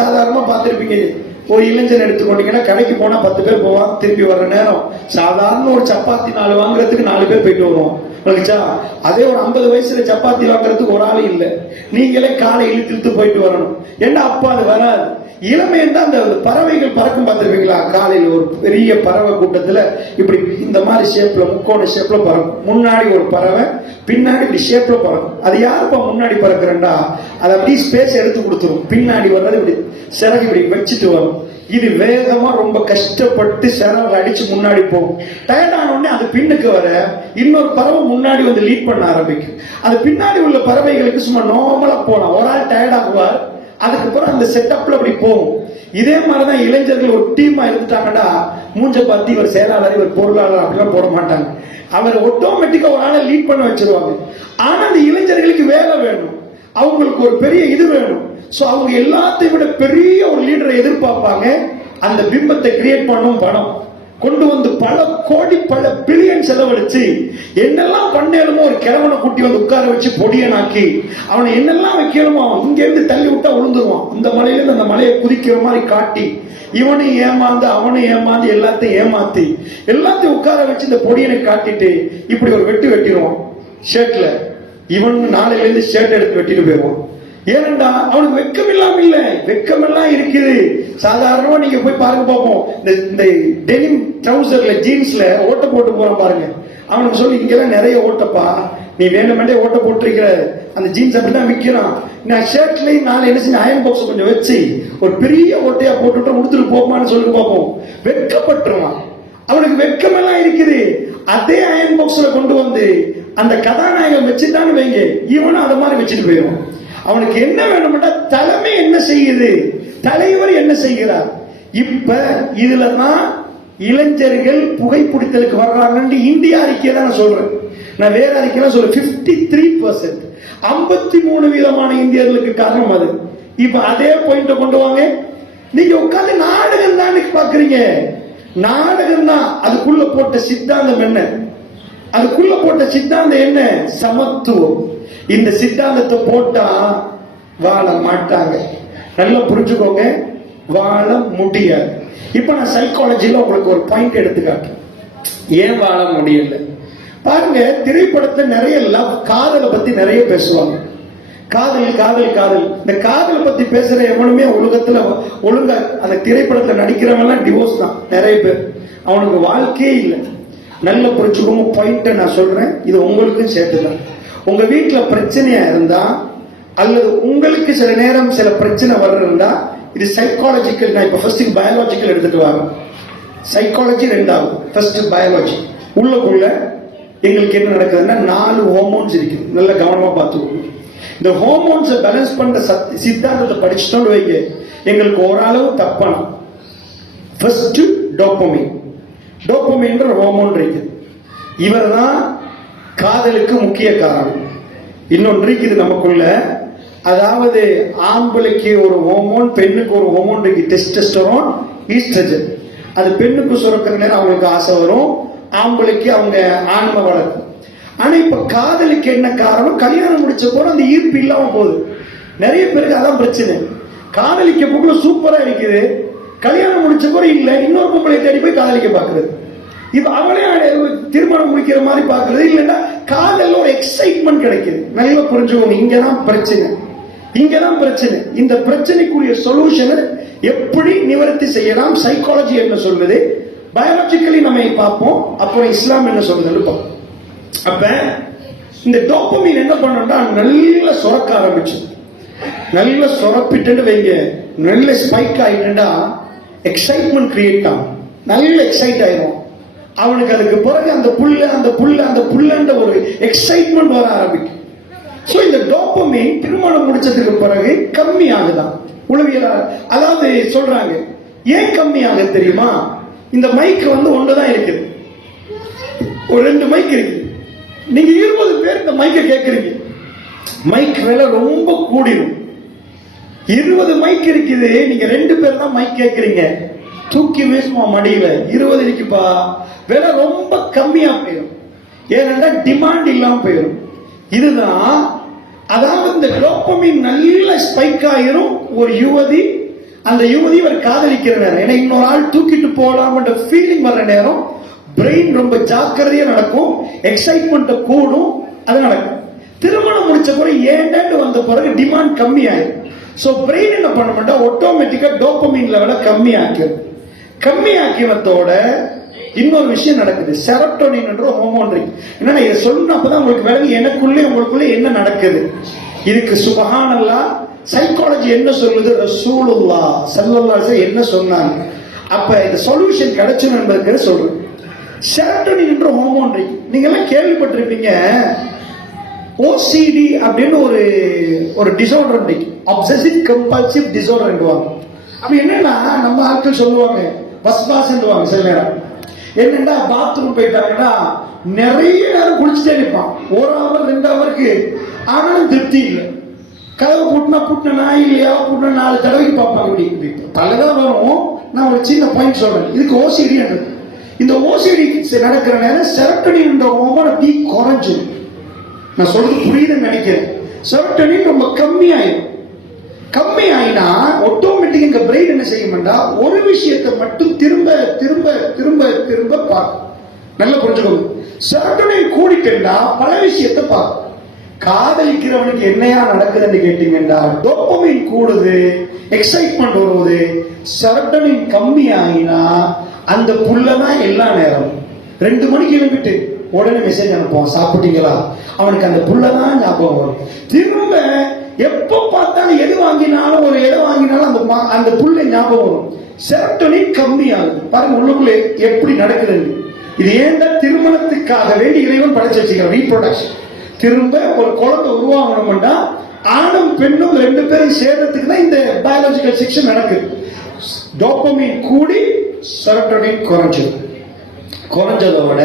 சாதாரணமா பார்த்திருப்பீங்க. ஒரு இளைஞன் எடுத்துக்கொண்டீங்கன்னா கடைக்கு போனா 10 பேர் போவான். திருப்பி வர்ற நேரம் சாதாரண ஒரு சப்பாத்தி 4 வாங்குறதுக்கு 4 பேர் போயிட்டு வருவோம். அதே ஒரு 50 வயசுல சப்பாத்தி வாங்குறதுக்கு ஒரு ஆள் இல்லை. நீங்களே காலை இழுத்து போயிட்டு வரணும். ஏன்னா அப்பா அது வராது. இளமை தான் அந்த பறவைகள் பறக்கும் பார்த்திருப்பீங்களா? காலையில் ஒரு பெரிய பறவை கூட்டத்துல இப்படி இந்த மாதிரி ஷேப்ல, முக்கோண ஷேப்ல பறக்கும். முன்னாடி ஒரு பறவை, பின்னாடி இப்படி ஷேப்ல பறக்கும். அது யாருப்பா முன்னாடி பறக்குறா? அதை அப்படி ஸ்பேஸ் எடுத்து கொடுத்துரும். பின்னாடி வர்றது இப்படி சிறகு இப்படி வச்சுட்டு வரும். இது வேகமா ரொம்ப கஷ்டப்பட்டு சிறகு அடிச்சு முன்னாடி போகும். டயர்டான உடனே அது பின்னுக்கு வர இன்னொரு பறவை முன்னாடி வந்து லீட் பண்ண ஆரம்பிக்கும். அது பின்னாடி உள்ள பறவைகளுக்கு சும்மா நார்மலா போலாம். ஒரு ஆள் டயர்ட் ஆகுவார், அதுக்கப்புறம் அந்த செட்டப்ல அப்படி போகும். இதே மாதிரிதான் இளைஞர்கள் ஒரு டீமா இருந்துட்டாங்கன்னா மூஞ்ச பார்த்து இவர் செயலாளர், இவர் பொருளாளர் அப்படிலாம் போட மாட்டாங்க. அவர் ஆட்டோமேட்டிக்கா ஒரு ஆளை லீட் பண்ண வச்சிருவாங்க. ஆனா அந்த இளைஞர்களுக்கு வேலை வேணும், அவங்களுக்கு ஒரு பெரிய இது வேணும். சோ அவங்க எல்லாத்தையும் விட பெரிய ஒரு லீடரை எதிர்பார்ப்பாங்க. அந்த பிம்பத்தை கிரியேட் பண்ணும் படம். கொண்டு வந்து பல கோடி பல பில்லியன் செலவழிச்சு என்னெல்லாம் பண்ணேலுமோ ஒரு கிழவனை கூட்டி வந்து உட்கார வச்சு பொடியனாக்கி அவனை என்னெல்லாம் வைக்கணுமோ இங்க இருந்து தள்ளி விட்டா விழுந்துருவான். அந்த மலையில அந்த மலையை குதிக்கிற மாதிரி காட்டி இவனையும் ஏமாந்து அவனையும் ஏமாந்து எல்லாத்தையும் ஏமாத்தி எல்லாத்தையும் உட்கார வச்சு இந்த பொடியனை காட்டிட்டு இப்படி ஒரு வெட்டு வெட்டிடுவான் ஷர்ட்ல. இவன் நாளையில இருந்து ஷர்ட் எடுத்து வெட்டிட்டு போயிடுவான். ஏனண்டா அவனுக்கு வெக்கம் இல்லாம இல்ல, வெக்கம் எல்லாம் இருக்குது. சாதாரணமா நீங்க போய் பாருங்க பார்ப்போம், இந்த டெனிம் ட்ரவுசர்ல ஜீன்ஸ்ல ஓட்ட போட்டு போறான் பாருங்க. அவனுக்கு சொல்லி இங்கெல்லாம் நிறைய ஓட்டப்பா, நீ வேணுமெண்டே ஓட்ட போட்டிருக்கிற அந்த ஜீன்ஸ் அப்படிதான் விற்கிறான். நான் ஷர்ட்லயும் நாலு என்ன செஞ்சு அயன் பாக்ஸ் கொஞ்சம் வச்சு ஒரு பெரிய ஓட்டையா போட்டுட்டு உடுத்துட்டு போமான்னு சொல்லி பார்ப்போம். வெட்கப்பட்டுருவான். அவனுக்கு வெக்கம் எல்லாம் இருக்குது. அதே அயன் பாக்ஸ்ல கொண்டு வந்து அந்த கதாநாயகன் வச்சுட்டான்னு வைங்க, இவனும் அதை மாதிரி வச்சுட்டு போயிடும். அவனுக்கு என்ன வேணும்னா தலைமை என்ன செய்யுது, தலைவர் என்ன செய்கிறார். இப்ப இதுலதான் இளைஞர்கள் புகைப்பிடித்தலுக்கு வர்றாங்கன்னு இந்திய அறிக்கை தான் நான் சொல்றேன். நான் வேற அறிக்கைலாம் சொல்றேன். 53% 53 விதமான இந்தியர்களுக்கு காரணம் அது. இப்ப அதே பாயிண்ட கொண்டு வாங்க. நீங்க உட்கார்ந்து நாடகம் தான் பாக்குறீங்க. நாடகம் தான். அதுக்குள்ள போட்ட சித்தாந்தம் என்ன? அதுக்குள்ள போட்ட சித்தாந்தம் என்ன? சமத்துவம். இந்த சித்தாந்தத்தை போட்டா வாழ மாட்டாங்க. நல்லா புரிஞ்சுக்கோங்க, வாழ முடியாது. இப்ப நான் சைக்காலஜில உங்களுக்கு ஒரு பாயிண்ட் எடுத்துக்காட்டு. ஏன் வாழ முடியல பாருங்க. திரைப்படத்தை நிறைய லவ், காதலை பத்தி நிறைய பேசுவாங்க. காதல் காதல் காதல். இந்த காதலை பத்தி பேசுற எவனுமே உலகத்துல ஒழுங்கா அந்த திரைப்படத்துல நடிக்கிறவங்க டிவோர்ஸ் தான் நிறைய பேர். அவனுக்கு வாழ்க்கையே இல்லை. நல்ல புரிஞ்சுக்கோங்க பாயிண்ட நான் சொல்றேன். இது உங்களுக்கும் சேர்த்துதான். உங்க வீட்டுல பிரச்சனையா இருந்தா அல்லது உங்களுக்கு சில நேரம் சில பிரச்சனை வர்றதா, இது சைக்காலஜிக்கல். நான் இப்ப ஃபர்ஸ்ட் பயாலஜிக்கல் எடுத்துட்டு வரேன். சைக்காலஜி ரெண்டாவது, ஃபர்ஸ்ட் பயாலஜி. உள்ளுக்குள்ள எங்களுக்கு என்ன நடக்குதுன்னா 4 ஹார்மோன்ஸ் இருக்கு. நல்ல கவனமா பார்த்துக்கோங்க. இந்த ஹார்மோன்ஸை பேலன்ஸ் பண்ற சித்தாந்தத்தை படிச்சுட்டோம்னு வைங்க, எங்களுக்கு ஓரளவு தப்பான. First dopamine. டோபமைன்ற ஹார்மோன் இருக்கு. இவர் தான் காதலுக்கு முக்கிய காரணம். இன்னொன்று இருக்குது நமக்குள்ள. அதாவது ஆம்பளைக்கு ஒரு ஹோமோன், பெண்ணுக்கு ஒரு ஹோமோன் இருக்கு. Testosterone, oestrogen. அது பெண்ணுக்கு சுரக்கிற நேரம் அவங்களுக்கு ஆசை வரும், ஆம்பளைக்கு அவங்க ஆன்மை வளர்க்கும். ஆனா இப்ப காதலுக்கு என்ன காரணம்? கல்யாணம் முடிச்ச போற அந்த ஈர்ப்பு இல்லாம போகுது. நிறைய பேருக்கு அதான் பிரச்சனை. காதலிக்க போக்குள்ள சூப்பரா இருக்குது, கல்யாணம் முடிச்ச போற இல்ல, இன்னொரு பொம்பளை தேடி போய் காதலிக்க பாக்குறது. இப்ப அவளே திருமணம் முடிக்கிற மாதிரி பாக்குறது. இல்லைன்னா காதல்ல ஒரு எக்ஸைட்மெண்ட் கிடைக்குது. நல்லா புரிஞ்சுக்கோங்க, இங்கதான் பிரச்சனை. இங்கதான் பிரச்சனை. இந்த பிரச்சனைக்குரிய சொல்யூஷனை எப்படி நிவர்த்தி செய்யலாம், சைக்காலஜி என்ன சொல்லுது, பயாலஜிக்கலி நம்ம பார்ப்போம், அப்புறம் இஸ்லாம் என்ன சொல்லுதுன்னு பார்ப்போம். அப்ப இந்த டோபமைன் என்ன பண்ணா நல்ல சுரக்க ஆரம்பிச்சு, நல்ல சுரப்பிட்டு வைங்க, நல்ல ஸ்பைக் ஆயிட்டா எக்ஸைட்மெண்ட் கிரியேட் ஆகும். நல்ல எக்ஸைட் ஆயிடும் அவனுக்கு. அதுக்கு பிறகு அந்த புல்ல ஒரு எக்ஸைட்மெண்ட் வர ஆரம்பிக்கும். சோ இந்த டோபமைன் திருமணம் முடிச்சதுக்கு பிறகு கம்மி ஆகுதான் உளவியலாளர். அதாவது சொல்றாங்க, ஏன் கம்மி ஆகுது தெரியுமா? இந்த மைக் ஒன்றுதான் இருக்குது, ஒரு 2 மைக் இருக்கு. நீங்க 20 பேர் இந்த மைக்கை கேட்கறீங்க, மைக் விலை ரொம்ப கூடிடும். 20 மைக் இருக்குது, நீங்க 2 பேர் தான் மைக் கேட்கறீங்க. தூக்கி வீசுமா மடியில, 20 இருக்குப்பா, விலை ரொம்ப கம்மியா போயிடும். ஏனென்றா டிமாண்ட் இல்லாம போயிடும். இதுதான், அதாவது இந்த டோபமைன் நல்ல ஸ்பைக் ஆயிரும். ஒரு யுவதி, அந்த யுவதி இவர் காதலிக்கிற நேரம், ஏன்னா இன்னொரு ஆள் தூக்கிட்டு போகலாம்ன்ற ஃபீலிங் வர்ற நேரம் பிரெயின் ரொம்ப ஜாக்கிரதையா நடக்கும், எக்ஸைட்மெண்ட் கூடும், அது நடக்கும். திருமணம் முடிச்ச பிறகு ஏன்டாண்டு வந்த பிறகு டிமாண்ட் கம்மி ஆயிரும். சோ பிரெயின் என்ன பண்ண மாட்டா, ஆட்டோமேட்டிக்கா டோபமைன் லெவலை கம்மி ஆக்கிடும். கம்மி ஆக்கினத்தோட இன்னொரு விஷயம் நடக்குது, செரோட்டோனின் என்ற ஹார்மோன் இருக்கு. என்னன்னா இதை சொல்லணும், அப்பதான் உங்களுக்கு விளங்கி எனக்குள்ளே உங்களுக்குள்ளே என்ன நடக்குது. இதுக்கு சுப்ஹானல்லாஹ் சைக்காலஜி என்ன சொல்லுது, ரசூலுல்லாஹ் ஸல்லல்லாஹு அலைஹி வஸல்லம் என்ன சொன்னாங்க. அப்ப இந்த சொல்யூஷன் கிடைச்சணும் என்பதுக்கு சொல்றேன். செரோட்டோனின் என்ற ஹார்மோன் இருக்கு. நீங்க எல்லாம் கேள்விப்பட்டிருப்பீங்க, OCD அப்படின்னு ஒரு டிசார்டர் இருக்கு, அப்சசிவ் கம்பல்சிவ் டிசார்டர். அப்ப என்னன்னா நம்ம ஆட்கள் சொல்லுவாங்க வஸ்வாஸ் சில நேரம். என்னன்னா பாத்ரூம் போயிட்டாங்கன்னா நிறைய நேரம் குளிச்சுட்டே இருப்பான், 1 ஹவர் 2 ஹவருக்கு. ஆனாலும் திருப்தி இல்லை. கதவு புட்டினா இல்லையா, புட்டினா 4 தடவைக்கு பார்ப்பாங்க. தலைதான் வரும். நான் ஒரு சின்ன பாயிண்ட் சொல்றேன், இதுக்கு OCD. இந்த ஓசிடி நடக்கிற நேரம் செரோட்டோனின் ஹார்மோன் அப்படி குறைஞ்சிடும். நான் சொல்றது புரியுதுன்னு நினைக்கிறேன். செரோட்டோனின் ரொம்ப கம்மியாயிடும். கம்மி ஆயினா ஆட்டோமேட்டிக் எங்க பிரெயின் என்ன செய்யும்னா ஒரு விஷயத்தை மட்டும் திரும்ப திரும்ப திரும்ப திரும்ப பார்க்கும். நல்லா புரிஞ்சுக்கோங்க. செரோட்டோனின் கூடிட்டா பல விஷயத்தை பார்க்கும். காதலிக்கிறவனுக்கு என்னையா நடக்குதுன்னு கேட்டீங்கன்னா டோபமைன் கூடுது, எக்ஸைட்மெண்ட் வருவது. செரோட்டோனின் கம்மி ஆயினா அந்த புள்ளதான் எல்லா நேரம் 2 மணிக்கு எழுப்பிட்டு உடனே மெசேஜ் அனுப்புவான், சாப்பிட்டீங்களா? அவனுக்கு அந்த புள்ளதான் ஞாபகம் வரும். திரும்ப எப்ப பார்த்தாலும் எது வாங்கினாலும் அந்த புள்ள ஞாபகம் வரும். செரோட்டோனின் கம்மி ஆகுது. பாருங்க உள்ளுக்குள்ளே எப்படி நடக்குது. இது ஏன்டா திருமணத்துக்காக வேண்டி இறைவன் படைச்சு வச்சுக்கிறான். ரீப்ரொடக்ஷன். திரும்ப ஒரு குழந்தை உருவாகணும்னா ஆணும் பெண்ணும் 2 பேரும் சேர்றதுக்கு தான் இந்த பயாலஜிக்கல் செக்ஷன் நடக்குது. டோபமைன் கூடி செரோட்டோனின் குறைஞ்சதோட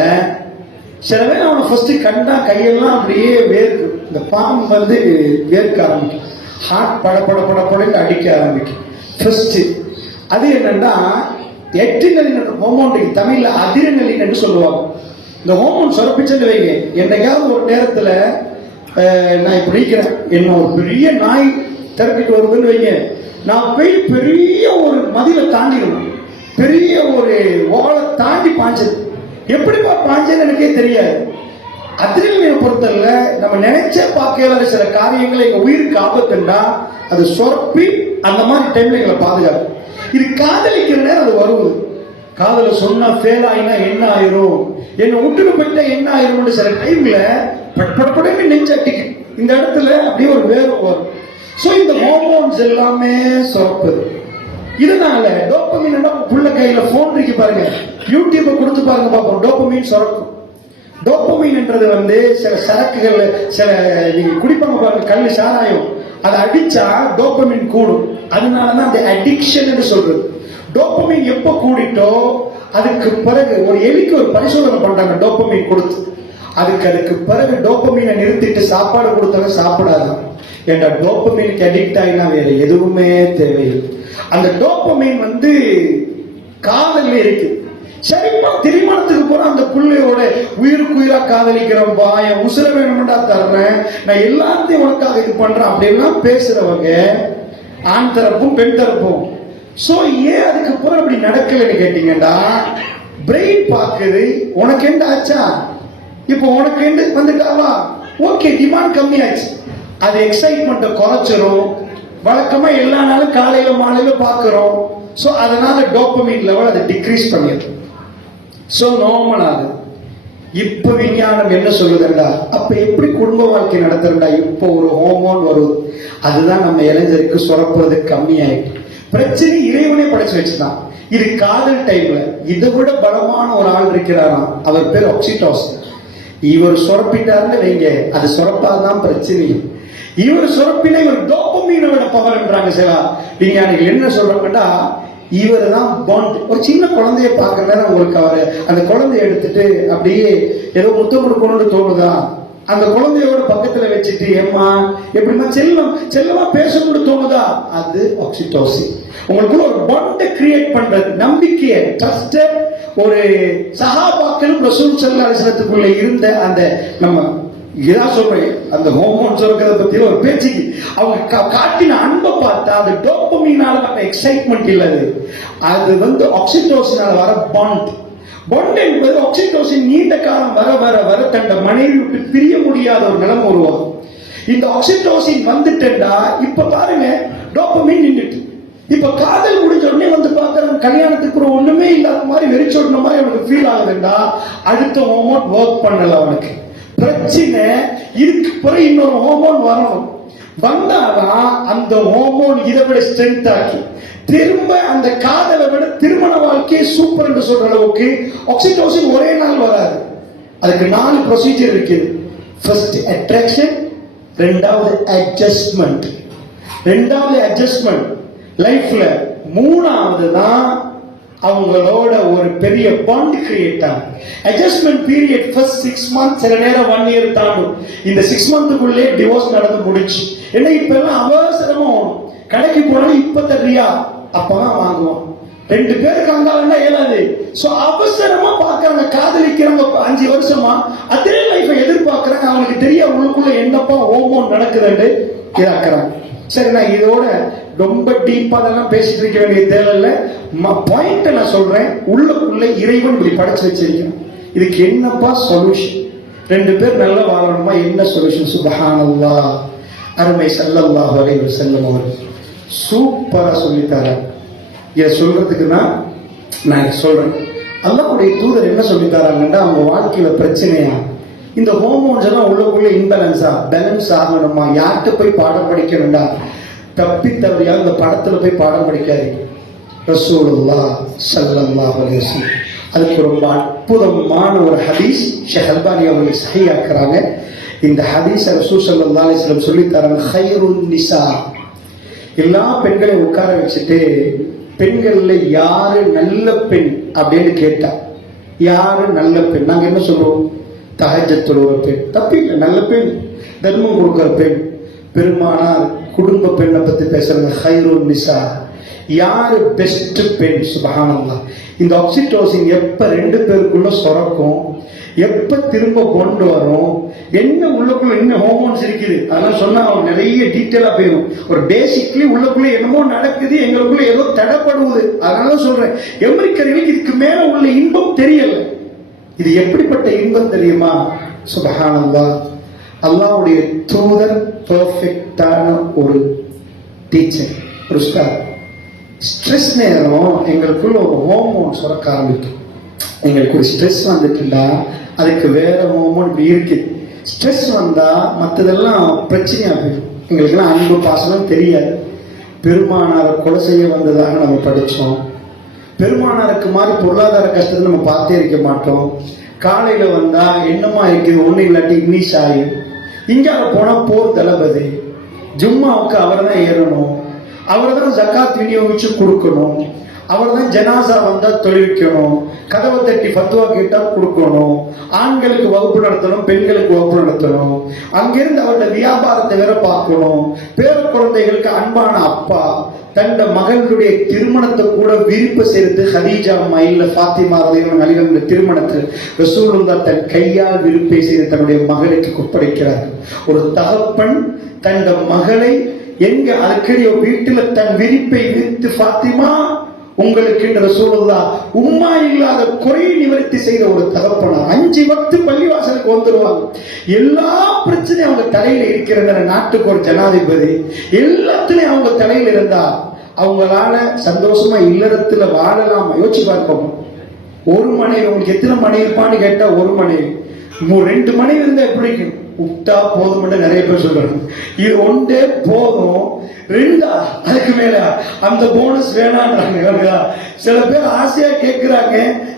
சில பேர் அவனை ஃபர்ஸ்ட் கண்டா கையெல்லாம் அப்படியே வேர்க்கு. இந்த பாம்பு வந்து வேர்க்க ஆரம்பிக்கும். ஹார்ட் பட பட பட படன்னு அடிக்க ஆரம்பிக்கும். ஃபர்ஸ்ட் அது என்னன்னா எட்ரினலின் ஹார்மோன், தமிழ்ல அதிரெனலின் என்று சொல்லுவாங்க. இந்த ஹார்மோன் சுரப்பிச்சுன்னு வைங்க. என்னைக்காவது ஒரு நேரத்துல நான் இப்ப நினைக்கிறேன், என்ன ஒரு பெரிய நாய் திறப்பிட்டு வருதுன்னு வைங்க, நான் போய் பெரிய ஒரு மதிலை தாண்டிடுவேன். பெரிய ஒரு ஓலை தாண்டி பாஞ்சது. எப்படிப்பா பாஞ்சதுன்னு எனக்கே தெரியாது. அதிரெனலினை பொறுத்தல நம்ம நினைச்ச பார்க்கல சில காரியங்களை எங்க உயிருக்கு ஆபத்துண்டா அது சுரப்பி அந்த மாதிரி டைம்ல எங்களை பாதுகாக்கும். இது காதலிக்கிற நேரம் அது வருவது. காதல சொன்னா ஃபெயில் ஆயினா என்ன ஆயிரும், என்ன விட்டுட்டு போயிட்டா என்ன ஆயிரும். சில டைம்ல படப்படப்படன்னு நெஞ்சட்டிக்கு இந்த இடத்துல அப்படியே ஒரு வேர்வை வரும். சோ இந்த ஹார்மோன்ஸ் எல்லாமே சுரப்புது. இதனால டோபமைன் புள்ள கையில போன் இருக்கு பாருங்க, யூடியூப் கொடுத்து பாருங்க பாப்போம். டோபமைன் சுரக்கும். டோபமைன் என்றது வந்து சில சரக்குகள், சில நீங்க குடிப்பாங்க பாருங்க, கல்லு சாராயம், அதை அடிச்சா டோபமைன் கூடும். அதனாலதான் அந்த அடிக்ஷன் என்று சொல்றது. டோபமைன் எப்ப கூடிட்டோ அதுக்கு பிறகு ஒரு எலிக்கு ஒரு பரிசோதனை பண்றாங்க டோபமைன் கொடுத்து. அதுக்கு பிறகு டோபமைனை நிறுத்திட்டு சாப்பாடு கொடுத்தாலும் சாப்பிடாதான். ஏன்னா டோபமைனுக்கு அடிக்ட் ஆகினா வேற எதுவுமே தேவையில்லை. அந்த டோபமைன் வந்து காதல்ல இருக்கு. சரிப்பா திருமணத்துக்கு போற அந்த பிள்ளையோட உயிருக்கு உயிரா காதலிக்கிறோம், பாய உசுர வேணும்டா தர்றேன், நான் எல்லாத்தையும் உனக்காக இது பண்றேன் அப்படின்லாம் பேசுறவங்க ஆண் தரப்பும் பெண் தரப்பும். சோ ஏன் அதுக்கு பிறகு அப்படி நடக்கலன்னு கேட்டீங்கன்னா பிரெயின் பாக்குது உனக்கு என்ன ஆச்சா, இப்போ உனக்கு என்ன வந்துட்டாவா, ஓகே டிமாண்ட் கம்மி ஆச்சு. அது எக்ஸைட்மெண்ட்டை குறைச்சிரும். வழக்கமா எல்லா நாளும் காலையில மாலையில பாக்குறோம். சோ அதனால டோபமைன் லெவல் அதை டிக்ரீஸ் பண்ணிடும். சோ நார்மல் ஆகுது. இப்ப விஞ்ஞானம் என்ன சொல்லுதுண்டா, அப்ப எப்படி குடும்ப வாழ்க்கை நடத்துறா, இப்போ ஒரு ஹார்மோன் வருது, அதுதான் நம்ம இளைஞருக்கு சுரப்புறது கம்மியாயிட்டு. பிரச்சனை இறைவனே படைச்சு வச்சுதான். இது காதல் டைம்ல இதை விட பலமான ஒரு ஆள் இருக்கிறாராம், அவர் பேர் ஆக்சிடோசின். இவர் சுரப்பிட்டாருன்னு வைங்க, அது சுரப்பாதான் பிரச்சனை. இவர் சுரப்பினா இவர் டோபமைனோட பவர்ன்றாங்க. சில விஞ்ஞானிகள் என்ன சொல்றாங்கன்னா, இவர் தான் பாண்ட். ஒரு சின்ன குழந்தைய பார்க்கற நேரம் உங்களுக்கு அவரு அந்த குழந்தைய எடுத்துட்டு அப்படியே ஏதோ முத்தம் கொடுக்கணும்னு தோணுதா, அந்த குழந்தையோட பக்கத்துல வச்சுட்டு ஏமா எப்படிமா செல்லம் செல்லமா பேசணும்னு தோணுதா, அது ஆக்சிடோசின். உங்களுக்குள்ள ஒரு பாண்டை கிரியேட் பண்றது, நம்பிக்கையை, ட்ரஸ்ட். ஒரு சஹாபாக்களும் ரசூல் ஸல்லல்லாஹு அலைஹி வஸல்லத்துக்குள்ள இருந்த அந்த நம்ம இதான் சொல்றேன், அந்த ஹார்மோன் சுரக்கிறத பத்தி ஒரு பேச்சுக்கு அவங்க காட்டின அன்பை பார்த்தா அது டோபமைனால வர எக்ஸைட்மெண்ட் இல்ல, அது வந்து ஆக்சிடோசினால வர பாண்ட். பாண்ட் என்பது ஆக்சிடோசின் நீண்ட காலம் வர வர வர தண்ட மனைவி விட்டு பிரிய முடியாத ஒரு நிலைமை உருவாகும். இந்த ஆக்சிடோசின் வந்துட்டா இப்ப பாருங்க டோபமைன் நின்றுட்டு. இப்ப காதல் முடிஞ்ச உடனே வந்து பாக்குற கல்யாணத்துக்கு ஒரு ஒண்ணுமே இல்லாத மாதிரி வெறிச்சோடின மாதிரி அவனுக்கு ஃபீல் ஆகுதுண்டா, அடுத்த ஹார்மோன் ஒர்க் பண்ணல அவனுக்கு. பிரச்சனை இதுக்கு பிறகு இன்னொரு ஹார்மோன் வரணும். வந்தாதான் அந்த ஹார்மோன் இதை விட ஸ்ட்ரென்த் ஆக்கி திரும்ப அந்த காதலை விட திருமண வாழ்க்கையை சூப்பர் என்று சொல்ற அளவுக்கு. ஆக்சிடோசின் ஒரே நாள் வராது, அதுக்கு 4 ப்ரொசீஜர் இருக்குது. ஃபர்ஸ்ட் அட்ராக்ஷன், ரெண்டாவது அட்ஜஸ்ட்மெண்ட், லைஃப்ல மூணாவது தான் அவங்களோட ஒரு பெரிய பாண்ட் கிரியேட் ஆகும். அட்ஜஸ்ட்மெண்ட் பீரியட் ஃபர்ஸ்ட் 6 months, சில நேரம் 1 year தாண்டும். இந்த 6 monthக்குள்ளே டிவோர்ஸ் நடந்து முடிச்சு. ஏன்னா இப்ப எல்லாம் அவசரமா கடைக்கு போனாலும் இப்ப தர்றியா அப்பதான் வாங்குவான். 2 பேருக்கு வந்தாங்கன்னா இயலாது. சோ அவசரமா பாக்குறாங்க, காதலிக்கிறாங்க 5 வருஷமா, அதே லைஃபை எதிர்பார்க்கறாங்க. அவங்களுக்கு தெரிய உள்ளுக்குள்ள என்னப்பா ஹோமோன் நடக்குதுன்னு இதாக்குறாங்க. சரி, நான் இதோட ரொம்ப டீப்பா அதெல்லாம் பேசிட்டு இருக்க வேண்டிய தேவையில்லை. பாயிண்ட் நான் சொல்றேன், உள்ளுக்குள்ள இறைவன் இப்படி படைச்சு வச்சிருக்கேன். இதுக்கு என்னப்பா சொல்யூஷன்? 2 பேர் நல்லா வாழணுமா? என்ன சொல்யூஷன்? சுப்ஹானல்லாஹ், அருமை ஸல்லல்லாஹு அலைஹி வஸல்லம் அவர்கள் சூப்பரா சொல்லித்தார. இதை சொல்றதுக்கு நான் சொல்றேன். அல்லாஹ்வுடைய தூதர் என்ன சொல்லித்தாராங்கன்னா, அவங்க வாழ்க்கையில பிரச்சனையா இந்த ஹோமோன்ஸ் எல்லாம் உள்ளுக்குள்ள இன்பேலன்ஸா பேலன்ஸ் ஆகணுமா? யார்கிட்ட போய் பாடம் படிக்கணும்டா? தப்பி தவறியா இந்த படத்துல போய் பாடம் படிக்காதீங்க. ரசூலுல்லாஹ் ஸல்லல்லாஹு அலைஹி வஸல்லம் அதுக்கு ரொம்ப அற்புதமான ஒரு ஹதீஸ் ஷேக் அல்பானி அவர்கள் சஹீஹாக்குறாங்க. இந்த ஹதீஸை ரசூல் ஸல்லல்லாஹு அலைஹி வஸல்லம் சொல்லி தராங்க. கைருன் நிசா, எல்லா பெண்களையும் உட்கார வச்சுட்டு, பெண்கள்ல யாரு நல்ல பெண் அப்படின்னு கேட்டா, யாரு நல்ல பெண்? நாங்க என்ன சொல்லுவோம்? தஹஜ்ஜத் தொழுகிற பெண், தப்பில்லை, நல்ல பெண், தர்மம் கொடுக்கிற பெண். பெருமானார் குடும்ப பெண்ணை பத்தி பேசுறாங்க. கைருன் நிசா, யாரு பெஸ்ட் பெண்? சுப்ஹானல்லாஹ். இந்த ஆக்சிடோசின் எப்ப 2 பேருக்குள்ள சுரக்கும், எப்ப திரும்ப கொண்டு வரும், என்ன உள்ளுக்குள்ள என்ன ஹோமோன்ஸ் இருக்குது, அதெல்லாம் சொன்னா அவங்க நிறைய டீட்டெயிலா போயிடும். ஒரு பேசிக்லி உள்ளுக்குள்ள என்னமோ நடக்குது, எங்களுக்குள்ள ஏதோ தடைப்படுவது. அதனால சொல்றேன், அமெரிக்கர்களுக்கு இதுக்கு மேல உள்ள இன்பம் தெரியல. இது எப்படிப்பட்ட இன்பம் தெரியுமா? சுப்ஹானல்லாஹ், அல்லாஹ்வுடைய தூதர் பெர்ஃபெக்ட்டான ஒரு டீச்சர், ஒரு ஸ்டார். ஸ்ட்ரெஸ் நேரம் எங்களுக்குள்ள ஒரு ஹோமோன் சுரக்க ஆரம்பிக்கும். எங்களுக்கு ஒரு ஸ்ட்ரெஸ் வந்துட்டுண்டா அதுக்கு வேற ஹோமோன் இப்படி இருக்குது. ஸ்ட்ரெஸ் வந்தா மற்றதெல்லாம் பிரச்சனையா போயிடும். எங்களுக்கெல்லாம் அன்பு பாசனம் தெரியாது. பெருமானாரை கொலை செய்ய வந்ததாக நம்ம படித்தோம். பெருமானாருக்கு மாதிரி பொருளாதார கஷ்டத்தை நம்ம பார்த்தே இருக்க மாட்டோம். காலையில வந்தா என்னமா இருக்குது, ஒண்ணு இல்லாட்டி இங்கிலீஷ் ஆகி, இங்கால போனா போர் தளபதி, ஜும்மாவுக்கு அவரை தான் ஏறணும், அவரை தான் ஜக்காத் விநியோகிச்சு கொடுக்கணும், அவர் தான் ஜனாசா வந்தா தொழிற்கணும், கதவை தட்டி ஃபத்வா கேட்டா கொடுக்கணும், ஆண்களுக்கு வகுப்பு நடத்தணும், பெண்களுக்கு வகுப்பு நடத்தணும், அங்கிருந்து அவருடைய வியாபாரத்தை வேற பார்க்கணும், பேர குழந்தைகளுக்கு அன்பான அப்பா, தன் மகளுடைய திருமணத்தை கூட விருப்ப சேர்த்து ஹதீஜா அம்மா இல்ல ஃபாத்திமா ரலியல்லாஹு திருமணத்தில் ரசூலுல்லாஹ் தன் கையால் விருப்பை செய்து தன்னுடைய மகளுக்கு ஒப்படைக்கிறார். ஒரு தகப்பன் தன் மகளை எங்க அடிக்கடி வீட்டுல தன் விரிப்பை விரித்து, ஃபாத்திமா உங்களுக்கு ரசூலுல்லாஹ் உம்மா இல்லாத குறையை நிவர்த்தி செய்த ஒரு தகப்பனா. 5 வக்து பள்ளிவாசலுக்கு வந்துருவாங்க. எல்லா பிரச்சனையும் அவங்க தலையில இருக்கிற நாட்டுக்கு ஒரு ஜனாதிபதி, எல்லாத்துலயும் அவங்க தலையில இருந்தா அவங்களால சந்தோஷமா இல்லறத்துல வாழலாம். யோசிச்சு பார்ப்போம். ஒரு மனைவி, உங்களுக்கு எத்தனை மனைவி இருப்பான்னு கேட்டா ஒரு மனைவி. 2 மனைவி இருந்தா எப்படி இருக்கும்? விட்டா போதும் நிறைய பேர் சொல்றாங்க. இது ஒன்றே போதும், 2 அதுக்கு மேல அந்த போனஸ் வேணான்றாங்க. சில பேர் ஆசையா கேட்கிறாங்க,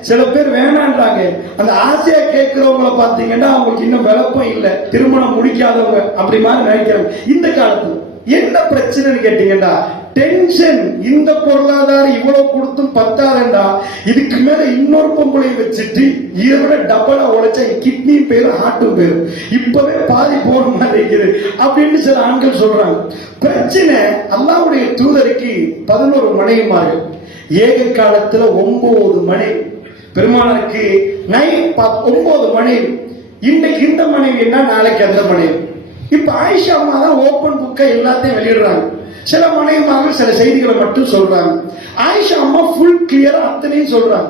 சில பேர் வேணான்றாங்க. அந்த ஆசையா கேட்கிறவங்கள பாத்தீங்கன்னா அவங்களுக்கு இன்னும் விளப்பம் இல்லை, திருமணம் முடிக்காதவங்க அப்படி மாதிரி நினைக்கிறாங்க. இந்த காலத்துல என்ன பிரச்சனைன்னு கேட்டீங்கன்னா டென்ஷன். இந்த பொருளாதாரம் இவ்வளவு கொடுத்தும் பத்தாதுண்டா, இதுக்கு மேல இன்னொரு பொம்பளை வச்சுட்டு இதை விட டபுளா உழைச்சா கிட்னியும் போயிடும், ஹார்ட்டும் போயிடும், இப்பவே பாதி போற மாதிரி இருக்குது அப்படின்னு சில ஆண்கள் சொல்றாங்க. பிரச்சனை, அல்லாஹ்வுடைய தூதருக்கு 11 மனைவிமார்கள், ஏக காலத்துல 9 மனைவி. பெருமானாருக்கு 9 மனைவி. இன்னைக்கு இந்த மனைவி என்ன, நாளைக்கு அந்த மனைவி. இப்ப ஆயிஷா அம்மா தான் ஓபன் புக்கா எல்லாத்தையும் வெளியிடுறாங்க. சில மனைவிமார்கள் சில செய்திகளை மட்டும் சொல்றாங்க. ஆயிஷா அம்மா ஃபுல் கிளியரா அத்தனையும் சொல்றாங்க.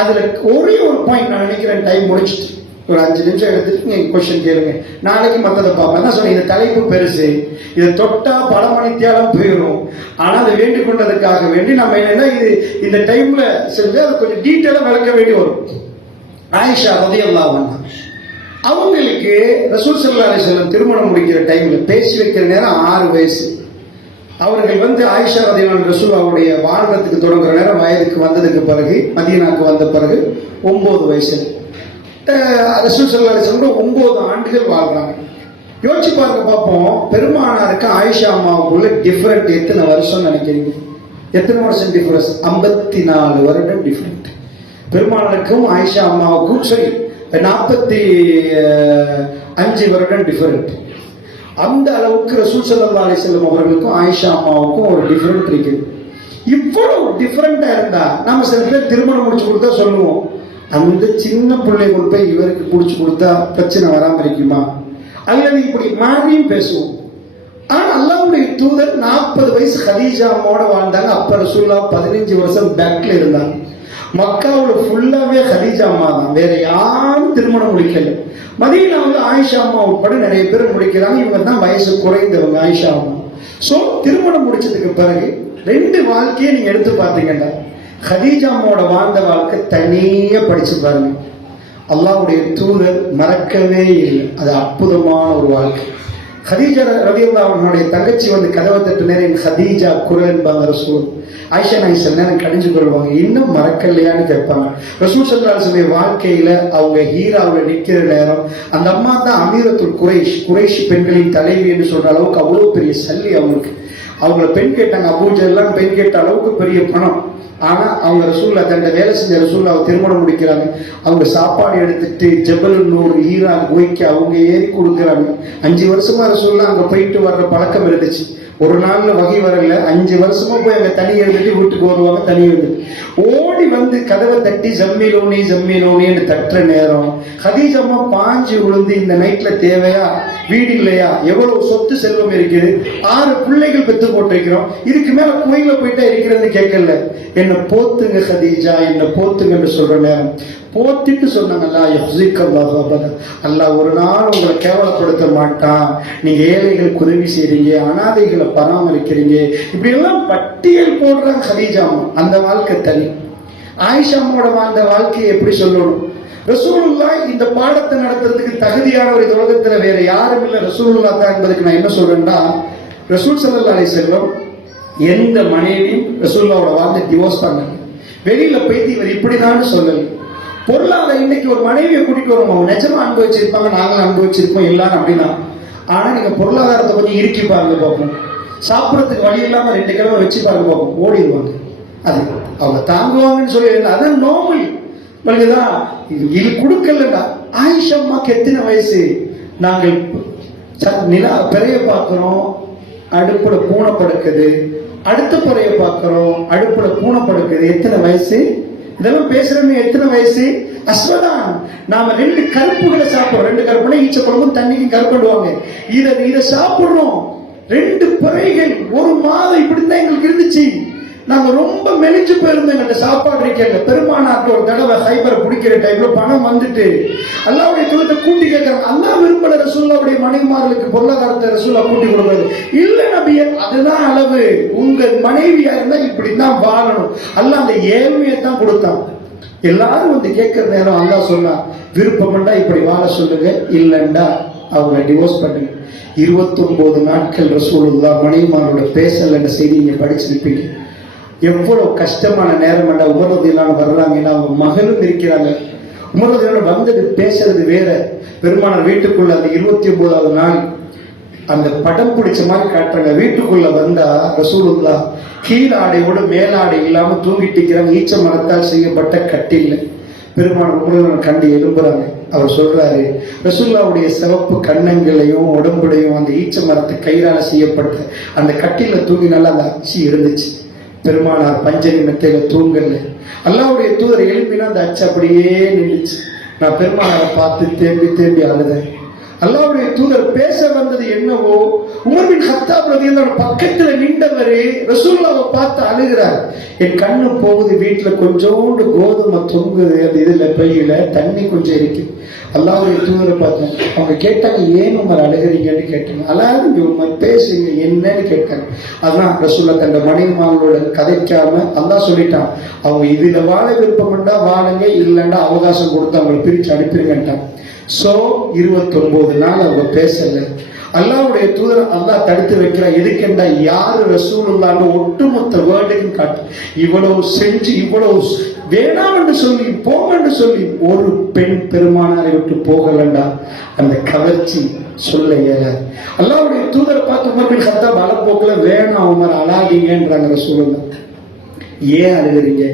அதுல ஒரே ஒரு பாயிண்ட் நான் நினைக்கிறேன், டைம் முடிச்சுட்டு ஒரு 5 நிமிஷம் எடுத்துட்டு நீங்க கொஸ்டின் கேளுங்க, நாளைக்கு மற்றதை பார்ப்பேன். என்ன சொன்னேன், இந்த தலைப்பு பெருசு, இதை தொட்டா பல மணித்தியாலும் போயிடும். ஆனா அதை வேண்டிக் கொண்டதுக்காக வேண்டி நம்ம என்னன்னா இது இந்த டைம்ல செஞ்சு அதை கொஞ்சம் டீட்டெயிலா விளக்க வேண்டி வரும். ஆயிஷா ரலியல்லாஹு அன்ஹா அவங்களுக்கு ரசூல் ஸல்லல்லாஹு அலைஹி வஸல்லம் திருமணம் முடிக்கிற டைம்ல பேசி வைக்கிற நேரம் 6 வயசு. அவர்கள் ஆயிஷா ரலியல்லாஹு அன்ஹா ரசூலுல்லாஹ்வுடைய வாழ்றதுக்கு தொடங்குற நேரம் வயதுக்கு வந்ததுக்கு பிறகு, மதீனாவுக்கு வந்த பிறகு 9 வயசு. ரசூல் ஸல்லல்லாஹு அலைஹி வஸல்லம் 9 ஆண்டுகள் வாழ்றாங்க. யோசிச்சு பாருங்க பார்ப்போம். பெருமானாருக்கு ஆயிஷா அம்மாவுக்குள்ள டிஃபரெண்ட் எத்தனை வருஷம் நினைக்கிறீங்க? எத்தனை வருஷம் டிஃபரன்ஸ்? 54 வருடம் டிஃபரெண்ட். பெருமானாருக்கும் ஆயிஷா அம்மாவுக்கும் சரி 45 வருடம் டிஃபரெண்ட். அந்த அளவுக்கு ரசூல் ஸல்லல்லாஹு அலைஹி வஸல்லம் அவர்களுக்கும் ஆயிஷா அம்மாவுக்கும் ஒரு டிஃபரெண்ட் இருக்குது. இவ்வளவு டிஃபரெண்டா இருந்தா நாம சில பேர் திருமணம் முடிச்சு கொடுத்தா சொல்லுவோம், அந்த சின்ன பிள்ளை கொண்டு போய் இவருக்கு குடிச்சு கொடுத்தா பிரச்சனை வராம இருக்குமா, அல்லது இப்படி மாறியும் பேசுவோம். ஆனா அல்லாஹ்வுடைய தூதர் 40 வயசு கதீஜா அம்மாவோட வாழ்ந்தாங்க. அப்ப ரசூலுல்லாஹ் 15 வருஷம் பேக்ல இருந்தாங்க. மக்காவோட ஃபுல்லாவே கதீஜா அம்மா தான், வேற யாரும் திருமணம் முடிக்கல. மதீனாவில் ஆயிஷா அம்மா உட்பட நிறைய பேர் முடிக்கிறாங்க. இவங்க தான் வயசு குறைந்தவங்க, ஆயிஷா அம்மா. சோ திருமணம் முடிச்சதுக்கு பிறகு 2 வாழ்க்கையை நீங்க எடுத்து பார்த்தீங்கன்னா, கதீஜா அம்மாவோட வாழ்ந்த வாழ்க்கை தனியா படிச்சு பாருங்க. அல்லாஹ்வுடைய தூதர் மறக்கவே இல்லை, அது அற்புதமான ஒரு வாழ்க்கை. கதீஜா ரலியல்லாஹு அன்ஹாவுடைய தங்கச்சி வந்து கதவை தட்டு நேரம் கதீஜா குரல் என்பாங்க ரசூல். ஆயிஷா நாயகி சில நேரம் கடிஞ்சு கொள்வாங்க, இன்னும் மறக்கலையான்னு கேட்பாங்க. ரசூல் ஸல்லல்லாஹு அலைஹி வஸல்லம் வாழ்க்கையில அவங்க ஹீராவில் நிற்கிற நேரம் அந்த அம்மா தான் அமீரத்துல் குறைஷ் பெண்களின் தலைவி என்று சொல்ற அளவுக்கு அவ்வளவு பெரிய சல்லி அவங்களுக்கு. அவங்கள பெண் கேட்டாங்க, அபூஜெல்லாம் பெண் கேட்ட அளவுக்கு பெரிய பணம். ஆனா அவங்க ரசூல்லா தன்னை வேலை செஞ்ச ரசூல்லாவை திருமணம் முடிக்கிறாங்க. அவங்க சாப்பாடு எடுத்துட்டு ஜபல் நூர் ஈரான் குவைக்கு அவங்க ஏறி கொடுக்குறாங்க. 5 வருஷமா ரசூல்லா அங்க போயிட்டு வர்ற பழக்கம் இருந்துச்சு. ஒரு நாள்ல வகை வரல, 5 வருஷமா போய் அங்க தனி எழுதிட்டு வீட்டுக்கு வருவாங்க. தனி எழுதி ஓடி வந்து கதவை தட்டி ஜம்மீலோனி தட்டுற நேரம் கதீஜம்மா பாஞ்சு விழுந்து, இந்த நைட்ல தேவையா, வீடு இல்லையா, எவ்வளவு சொத்து செல்வம் இருக்குது, 6 பிள்ளைகள் பெத்து போட்டிருக்கிறோம், இதுக்கு மேல கோயில போயிட்டா இருக்கிறது கேட்கல, என்ன போத்துங்க கதீஜா, என்ன போத்துங்கன்னு சொல்ற நேரம் போத்திட்டு சொன்னாங்க, அல்லாஹ் ஒரு நாள் உங்களை கேவலப்படுத்த மாட்டான், நீங்க ஏழைகளுக்கு உதவி செய்றீங்க, அனாதைகளை பராமரிக்கிறீங்க, இப்படி எல்லாம் பட்டியல் போடுறாங்க கதீஜா. அந்த வாழ்க்கை தனி. ஆயிஷா அம்மாவோட வாழ்ந்த வாழ்க்கையை எப்படி சொல்லணும்? ரசூலுல்லாஹ் இந்த பாடத்தை நடத்துறதுக்கு தகுதியானவர் இந்த உலகத்துல வேற யாரும் இல்லை, ரசூலுல்லாஹ் தான் என்பதுக்கு நான் என்ன சொல்றேன்னா, ரசூல் ஸல்லல்லாஹு அலைஹி வஸல்லம் எந்த மனைவியும் ரசூலுல்லாஹோட வாழ்ந்து டிவோர்ஸ் பண்ணல, வெளியில போயிட்டு இவர் இப்படிதான் சொல்லல. பொருளாதார இன்னைக்கு ஒரு மனைவியை கூட்டிட்டு வருவோம், நிஜமா அனுபவிச்சிருப்பாங்க, நாங்களும் அனுபவிச்சிருப்போம் எல்லாரும் அப்படின்னா. ஆனா நீங்க பொருளாதாரத்தை கொஞ்சம் இறுக்கி பாருங்க பார்ப்போம், சாப்பிடறதுக்கு வழி இல்லாம 2 கிழமை வச்சு பாருங்க பார்ப்போம், ஓடிடுவாங்க. அது அவங்க தாங்குவாங்கன்னு சொல்லி, அதான் நோமல். இது கொடுக்கலடா. ஆயிஷா அம்மாக்கு எத்தனை வயசு? நாங்கள் நிலா பிறைய பார்க்கிறோம், அடுப்புல பூனை படுக்குது, அடுத்த பிறைய பார்க்கிறோம், அடுப்புல பூனை படுக்குது, எத்தனை வயசு? இதெல்லாம் பேசுறவங்க எத்தனை வயசு? அஸ்வதான். நாம 2 கருப்புகளை சாப்பிடுறோம், 2 கருப்புனா ஈச்ச குழம்பும் தண்ணிக்கும் கருப்பிடுவாங்க. இதை சாப்பிடுறோம். 2 பிறைகள் 1 மாதம் இப்படித்தான் எங்களுக்கு இருந்துச்சு. நாங்க ரொம்ப மெலிஞ்சு போயிருந்தோம். எங்கிட்ட சாப்பாடு இருக்கல. பெருமானாக்கு ஒரு தடவை ஹைபரை பிடிக்கிற டைம்ல பணம் வந்துட்டு அல்லாஹ்வுடைய தூதரை கூட்டி கேட்கறாங்க. அல்லாஹ் விரும்பல ரசூலுல்லாஹ்வுடைய மனைவிமார்களுக்கு பொருளாதாரத்தை ரசூலுல்லாஹ் கூட்டி கொடுக்கிறது இல்ல நபியே, அதுதான் அளவு. உங்க மனைவியா இருந்தா இப்படிதான் வாழணும். அல்லாஹ் அந்த ஏழ்மையை தான் கொடுத்தான். எல்லாரும் வந்து கேட்கிற நேரம் அல்லாஹ் சொன்னா, விருப்பம்டா இப்படி வாழ சொல்லுங்க, இல்லண்டா அவங்க டிவோர்ஸ் பண்ணுங்க. 29 நாட்கள் ரசூலுல்லாஹ் மனைவிமாரோட பேசல என்ற செய்தி நீங்க படிச்சிருப்பீங்க. எவ்வளவு கஷ்டமான நேரம் உமர் ரலியல்லாஹு வர்றாங்கன்னா, அவங்க மகளும் இருக்கிறாங்க. உமர் ரலியல்லாஹு வந்தது பேசுறது வேற. பெருமானார் வீட்டுக்குள்ள அந்த 29வது நாள் அந்த படம் பிடிச்ச மாதிரி காட்டுறாங்க. வீட்டுக்குள்ள வந்தா ரசூலுல்லாஹ் கீழாடையோட மேலாடை இல்லாம தூங்கிட்டு இருக்கிறாங்க. ஈச்ச மரத்தால் செய்யப்பட்ட கட்டில். பெருமானார் உமர் கண்டு எழும்புறாங்க. அவர் சொல்றாரு, ரசூலுல்லாஹ்வுடைய சிவப்பு கன்னங்களையும் உடம்புடையும் அந்த ஈச்ச மரத்து கயிறால செய்யப்பட்ட அந்த கட்டில தூங்கி நல்லா அந்த அச்சு இருந்துச்சு. பெருமானார் பஞ்சனி மெத்தையில தூங்கல. அல்லாஹ்வுடைய தூதர் எழுப்பினா அந்த அச்சு அப்படியே நின்றுச்சு. நான் பெருமானாரை பார்த்து தேம்பி அழுதேன். அல்லாஹ்வுடைய தூதர் பேச வந்தது என்னவோ, உமர் பின் கத்தாப் ரலியல்லாஹு பக்கத்துல நின்றவரு ரசூலுல்லாஹ்வை பார்த்து அழுகிறார். என் கண்ணு போகுது, வீட்டுல கொஞ்சோண்டு கோதுமை தொங்குது, அந்த இதுல பையில தண்ணி கொஞ்சம் இருக்கு. அல்லாஹ்வுடைய தூதரை பார்த்தேன். அவங்க கேட்டாங்க, ஏன் உமர் அழுகிறீங்கன்னு கேட்டாங்க. அல்லாஹ் உமர் பேசுங்க என்னன்னு கேட்டாங்க. அதான் ரசூலுல்லாஹ் தன் மனைவிமார்களோட கதைக்காம அல்லாஹ் சொல்லிட்டான், அவங்க இதுல வாழ விருப்பம்டா வாழுங்க, இல்லைன்னா அவகாசம் கொடுத்து அவங்களை பிரிச்சு அனுப்பிடுங்கட்டான். சோ 29 நாள் அவங்க பேசல. அல்லாஹ்வுடைய தூதர் அல்லாஹ் தடுத்து வைக்கிறான். எதுக்கெண்டா யாரு ரசூலுல்லாஹ்னு ஒட்டுமொத்த வேர்ல்டுக்கும் காட்டு. இவ்வளவு செஞ்சு இவ்வளவு வேணாம் என்று சொல்லி போகன்னு சொல்லி ஒரு பெண் பெருமானாரை விட்டு போகலண்டா அந்த கவர்ச்சி சொல்ல இயலாது. அல்லாஹ்வுடைய தூதரை பார்த்து உமர் பின் கத்தாப் அலப்போக்குல வேணாம் உமர் அழாதீங்கன்றாங்க ரசூலுல்லாஹ். ஏன் அழுகிறீங்க?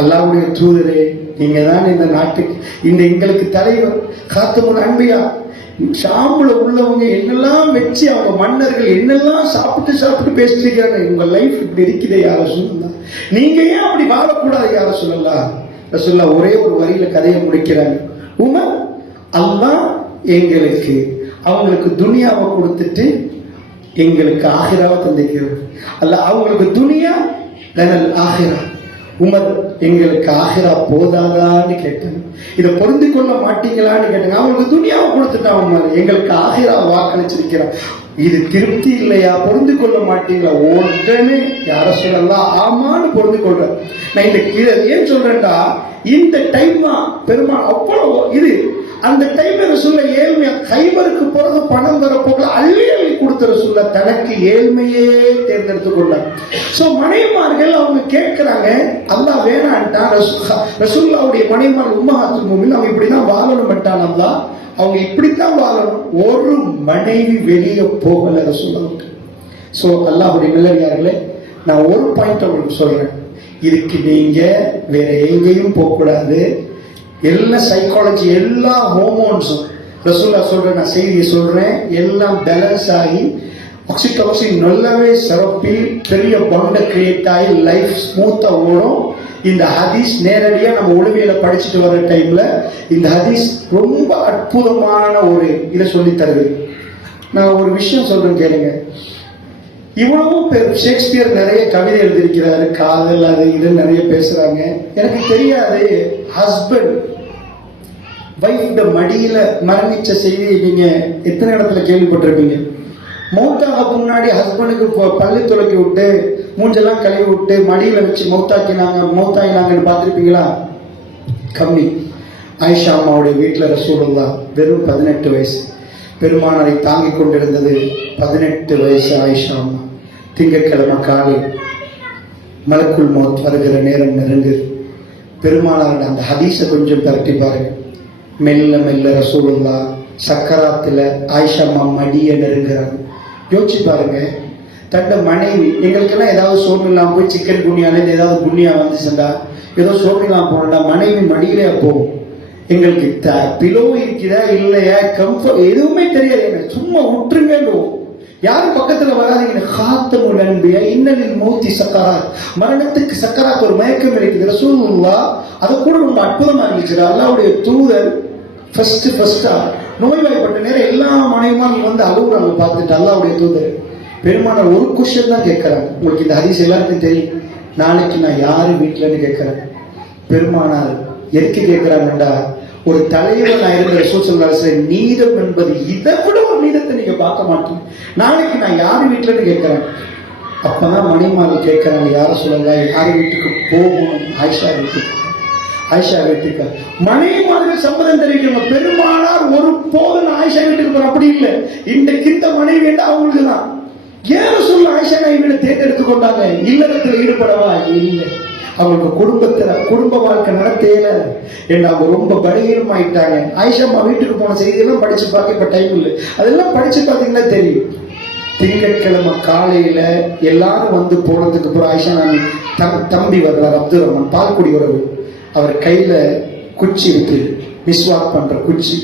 அல்லாஹ்வுடைய தூதரே, நீங்க தான் இந்த நாட்டுக்கு இந்த எங்களுக்கு தலைவர், காத்துமுல் அன்பியா, ஷாம்புல உள்ளவங்க என்னெல்லாம் வச்சு அவங்க மன்னர்கள் என்னெல்லாம் சாப்பிட்டு பேசிட்டு இருக்காங்க. உங்க லைஃப் இப்படி இருக்குதே யார சொல்லலாம், நீங்க ஏன் அப்படி வாழக்கூடாது யார சொல்லலாம். ரசூலுல்லாஹ் ஒரே ஒரு வரியில கதையை முடிக்கிறாங்க. உமர், அல்லாஹ் எங்களுக்கு அவங்களுக்கு துனியாவை கொடுத்துட்டு எங்களுக்கு ஆகிராவை தந்திருக்கிறது. அல்ல அவங்களுக்கு துனியா லனல் ஆகிரா. உமர், எங்களுக்கு ஆகிரா போதாதான்னு கேட்டாங்க. இதை பொருந்து கொள்ள மாட்டீங்களான்னு கேட்டாங்க. அவங்களுக்கு துனியாவை கொடுத்துட்டான் உமர், எங்களுக்கு ஆகிரா வாக்களிச்சிருக்கிறான். இது திருப்தி இல்லையா, பொருந்து கொள்ள மாட்டீங்களா? உடனே யார சொல்லலாம், ஆமான்னு பொருந்து கொள்ற. நான் இந்த ஏன் சொல்றேன்டா, இந்த டைம் பெருமாள் அவ்வளவு இது அந்த டைம்ல சொல்ல ஏழ்மையா கைபருக்கு பிறகு பணம் வர போகல அள்ளி அள்ளி கொடுத்துற சொல்ல தனக்கு ஏழ்மையே தேர்ந்தெடுத்து கொண்டாங்க. சோ மனைவிமார்கள் அவங்க கேட்கிறாங்க, அல்லாஹ் வேணான்ட்டான். ரசூலுல்லாஹ்வுடைய மனைவிமார்கள் உம்மஹாத்துல் முஃமினீன் அவங்க இப்படிதான் வாழணும் அல்லாஹ், அவங்க இப்படித்தான் வாழணும். ஒரு மனைவி வெளியே போகல ரசூலுல்லாஹ்வுக்கு. சோ அல்லாஹ்வுடைய நல்லடியார்களே, நான் ஒரு பாயிண்ட் உங்களுக்கு சொல்றேன். இதுக்கு நீங்க வேற எங்கேயும் போக கூடாது. எல்லா சைக்காலஜி, எல்லா ஹோமோன்ஸும் ரசூலுல்லாஹ் சொல்றேன், நான் செய்தியை சொல்றேன், எல்லாம் பேலன்ஸ் ஆகி ஆக்சிடோசின் நல்லாவே சுரப்பி பெரிய பாண்டை கிரியேட் ஆகி லைஃப் ஸ்மூத்தா ஓடும். இந்த ஹதீஸ் நேரடியா நம்ம ஒளிவியல படிச்சுட்டு வர டைம்ல இந்த ஹதீஸ் ரொம்ப அற்புதமான ஒரு இதை சொல்லி தருது. நான் ஒரு விஷயம் சொல்றேன் கேளுங்க. இவ்வளவு பேர் ஷேக்ஸ்பியர் நிறைய கவிதை எழுதியிருக்கிறாரு, காதல் அது இது நிறைய பேசுறாங்க. எனக்கு தெரியாது ஹஸ்பண்ட் வைஃப் மடியில மரணிச்ச செய்தி நீங்க எத்தனை இடத்துல கேள்விப்பட்டிருப்பீங்க. மௌத்தாக முன்னாடி ஹஸ்பண்டுக்கு பள்ளி துளக்கி விட்டு மூஞ்செல்லாம் கழுவி விட்டு மடியில வச்சு மௌத்தாக்கினாங்கன்னு பார்த்திருப்பீங்களா? கம்மி. ஆயிஷா அம்மாவுடைய வீட்டில் ரசூலுல்லாஹ் வெறும் 18 வயசு, பெருமானாரை தாங்கிக் கொண்டிருந்தது 18 வயசு ஆயிஷா அம்மா. திங்கட்கிழமை காலை மலக்குல் மௌத் வருகிற நேரம் நெருங்குது. பெருமானாரோட அந்த ஹதீஸை கொஞ்சம் பரட்டி பாருங்க. மெல்ல மெல்ல ரசூலுல்லாஹ் சக்கராத்துல ஆயிஷா அம்மா மடியை நெருங்குறாங்க. யோசிச்சு பாருங்க, தன்னை மனைவி, எங்களுக்கெல்லாம் ஏதாவது சோறு இல்லாமல் போய் சிக்கன் குனியால ஏதாவது குனியா வந்துச்சுண்டா, ஏதோ சோறு இல்லாமல் போனோம்டா மனைவி மடியிலே போகும். எங்களுக்கு பிலோ இருக்குதா இல்லையா, கம்ஃபர்ட் எதுவுமே தெரியாது. எனக்கு சும்மா விட்டுருங்க, யாரும் பக்கத்துல வராதீங்க. காத்தமுல் அன்பியா இன்னலில் மௌத்தி சக்கராத், மரணத்துக்கு சக்கராத் ஒரு மயக்கம் இருக்குது. ரசூலுல்லாஹ் அதை கூட ரொம்ப அற்புதமா இருந்துச்சு. அல்லாஹ்வுடைய தூதர் ஃபர்ஸ்டா நோய்வாய்ப்பட்ட நேரம் எல்லா மனைவிமாரும் வந்து அழுகுறாங்க பார்த்துட்டு. அல்லாஹ்வுடைய தூதர் பெருமானார் ஒரு குஷன் தான் கேட்கிறாங்க. உங்களுக்கு இந்த ஹதீஸ் எல்லாருக்கும் தெரியும். நாளைக்கு நான் யாரு வீட்டுலன்னு கேட்கிறேன். பெருமானார் எதுக்கு கேட்கிறாங்கண்டா, ஒரு தலைவன் நான் இருந்த ரசூல் ஸல்லல்லாஹு அலைஹி வஸல்லம் நீதம் என்பது இதை விட ஒரு நீதத்தை நீங்க பார்க்க மாட்டீங்க. நாளைக்கு நான் யாரு வீட்டுலன்னு கேட்கிறேன். அப்பதான் மணிமார்கள் கேட்கிறாங்க, யார சொல்லலாம், யாரு வீட்டுக்கு போகணும்? ஆயிஷா வீட்டுக்கு. ஆயிஷா வீட்டுக்கு மனைவிமார்கள் சம்மதம் தெரிவிக்கணும். பெருமானார் ஒரு போது ஆயிஷா வீட்டுக்கு போற அப்படி இல்லை. இன்றைக்கு இந்த மனைவி அவங்களுக்கு தான். ஏன் சொல்ல ஆயிஷா வீடு தேர்ந்தெடுத்து கொண்டாங்க? இல்லறத்தில் ஈடுபடவா? இல்லை. அவங்களுக்கு குடும்ப வாழ்க்கை நடத்தையில அவங்க ரொம்ப பலகீனம் ஆயிட்டாங்க. ஆயிஷா அம்மா வீட்டுக்கு போன செய்தியெல்லாம் படிச்சு பார்க்க இப்ப டைம் இல்லை. அதெல்லாம் படிச்சு பார்த்தீங்கன்னா தெரியும். திங்கட்கிழமை காலையில எல்லாரும் வந்து போனதுக்கு அப்புறம் ஆயிஷா தம்பி வர்றார், அப்துல் ரஹ்மான், பால்குடி உறவு. அவர் கையில குச்சி இருக்கு, மிஸ்வாக் பண்ற குச்சி,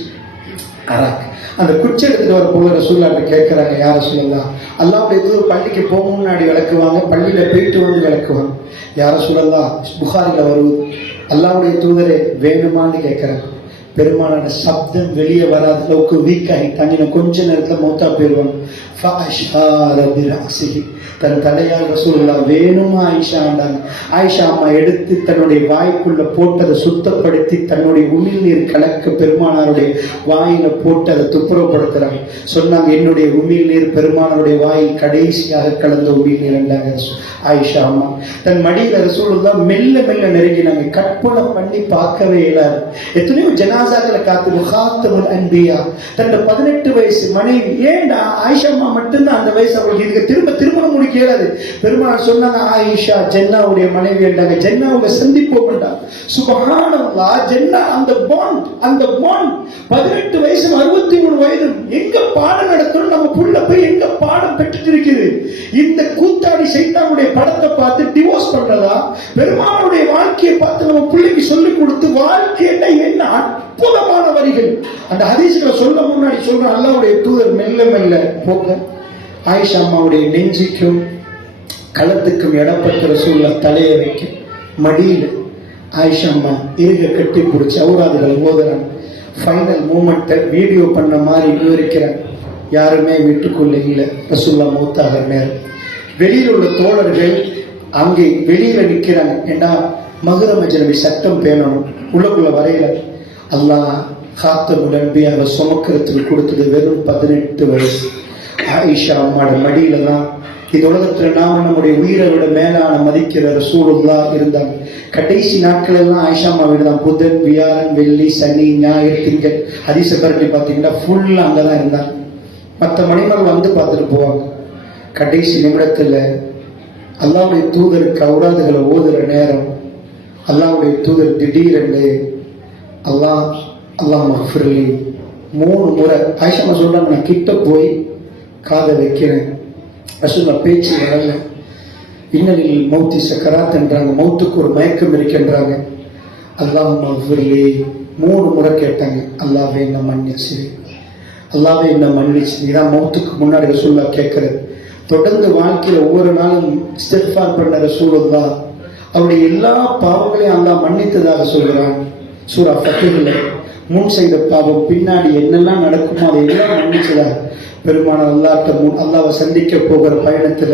அராக். அந்த குச்சி எடுத்துட்டு வர போல ரசூலுல்லாஹ் கேட்கிறாங்க, யார சொல்லலாம், அல்லாஹ்வுடைய தூதர் பள்ளிக்கு போக முன்னாடி விளக்குவாங்க, பள்ளியில போயிட்டு வந்து விளக்குவாங்க. யார சொல்லலாம், புகாரில வருவது. அல்லாஹ்வுடைய தூதரே வேணுமான்னு கேட்கிறாங்க. பெருமானான சப்தம் வெளியே வராத அளவுக்கு வீக் ஆகிட்டாங்க. கொஞ்ச நேரத்துல மௌத்தா போயிடுவாங்க. தன் தலையால் ரசூலுல்லாஹ் வேணுமா ஆயிஷாண்டாங்க. ஆயிஷா அம்மா எடுத்து தன்னுடைய வாய்க்குள்ள போட்டு அதை சுத்தப்படுத்தி தன்னுடைய உமிழ்நீர் கலக்க பெருமானாருடைய வாயில போட்டு அதை துப்புரப்படுத்துறாங்க. சொன்னாங்க, என்னுடைய உமிழ்நீர் பெருமானாருடைய வாயில் கடைசியாக கலந்த உமிழ்நீர் என்றாங்க ஆயிஷா அம்மா. தன் மடியில ரசூலுல்லாஹ் மெல்ல மெல்ல நெருங்கினாங்க. கற்பனை பண்ணி பார்க்கவே இயலாது. எத்தனையோ ஜனாசாக்களை காத்து முகாத்தமுல் அன்பியா தன் 18 வயசு மனைவி. ஏண்டா ஆயிஷா அம்மா மட்டும்தான் அந்த வயசு அவங்களுக்கு. இதுக்கு திரும்ப திருமணம் முடிக்க இயலாது. பெருமாள் சொன்னாங்க, ஆயிஷா ஜென்னாவுடைய மனைவி என்றாங்க. ஜென்னாவுடைய சந்திப்போம் என்றாங்க. சுபஹானல்லாஹ், ஜென்னா அந்த பாண்ட் 18 வயசு 63 வயது எங்க பாடம் நடத்தணும், நம்ம புள்ள போய் எங்க பாடம் பெற்றுட்டு இருக்குது. இந்த கூத்தாடி சைத்தானுடைய படத்தை பார்த்து டிவோர்ஸ் பண்றதா, பெருமாளுடைய வாழ்க்கையை பார்த்து நம்ம பிள்ளைக்கு சொல்லிக் கொடுத்து வாழ்க்கையில என்ன அற்புதமான வரிகள் அந்த ஹதீஸ்ல சொல்ல முன்னாடி சொல்ற அல்லாஹ்வுடைய தூதர் மெல்ல மெல்ல போக ஆயிஷா அம்மாவுடைய நெஞ்சுக்கும் களத்துக்கும் இடப்பட்ட ரசூலுல்லாஹ் தலையை வைக்க மடியில ஆயிஷா அம்மா இருக கட்டி பிடிச்சி அவுராதுகள் ஓதுறாங்க. ஃபைனல் மூமெண்ட்டை வீடியோ பண்ண மாதிரி விவரிக்கிறாங்க. யாருமே வீட்டுக்குள்ள இல்லை. ரசூலுல்லாஹ் மௌத்தாகிற நேரம் வெளியில் உள்ள தோழர்கள் அங்கே வெளியில நிற்கிறாங்க. ஏன்னா மஹ்ரம் அஜ்னபி சட்டம் பேணணும். உள்ளக்குள்ள வரையில அல்லாஹ் காத்தமுல் அன்பியாவை சுமக்கிறதுக்கு கொடுத்தது வெறும் 18 வயசு. ஆயிஷா அம்மாட மடியில தான் இந்த உலகத்துல நாம நம்முடைய உயிரை விட மேலான மதிக்கிற ரசூலுல்லாஹ் இருந்தாங்க. கடைசி நாட்கள் எல்லாம் ஆயிஷா அம்மா வீடு தான். புதன், வியாழன், வெள்ளி, சனி, ஞாயிறு, திங்கள் ஹதீஸை பரட்டி பார்த்தீங்கன்னா ஃபுல்லா அங்கதான் இருந்தாங்க. மற்ற மணிமகள் வந்து பார்த்துட்டு போவாங்க. கடைசி நிமிடத்துல அல்லாஹ்வுடைய தூதருக்கு அவுராதுகளை ஓதுற நேரம் அல்லாஹ்வுடைய தூதர் திடீரென்று அல்லாஹ் மக்ஃபிர்லி 3 முறை ஆயிஷா அம்மா சொல்றாங்க, நான் கிட்ட போய் காதை வைக்கிறேன். ரசூலுல்லாஹ் பேச்சு வரல. இன்னலில் மௌத்தி சக்கராத் என்றாங்க. மௌத்துக்கு ஒரு மயக்கம் இருக்கின்றாங்க. அல்லாஹ் மக்ஃபிர்லி 3 முறை கேட்டாங்க. அல்லாஹ்வே என்ன மன்னிச்சு, அல்லாஹ்வே என்ன மன்னிச்சு. இதான் மௌத்துக்கு முன்னாடி ரசூலுல்லாஹ் கேட்கிறது. தொடர்ந்து வாழ்க்கையில ஒவ்வொரு நாளும் இஸ்திக்ஃபார் பண்ண ரசூலுல்லாஹ் அவருடைய எல்லா பாவங்களையும் அல்லாஹ் மன்னித்ததாக சொல்கிறான். சூரா ஃபத்ஹ்ல முன் செய்த பாவம் பின்னாடி என்னெல்லாம் நடக்குமோ அதை எல்லாம் மன்னிச்சதாக பெருமான அல்லாஹ்வை சந்திக்க போகிற பயணத்துல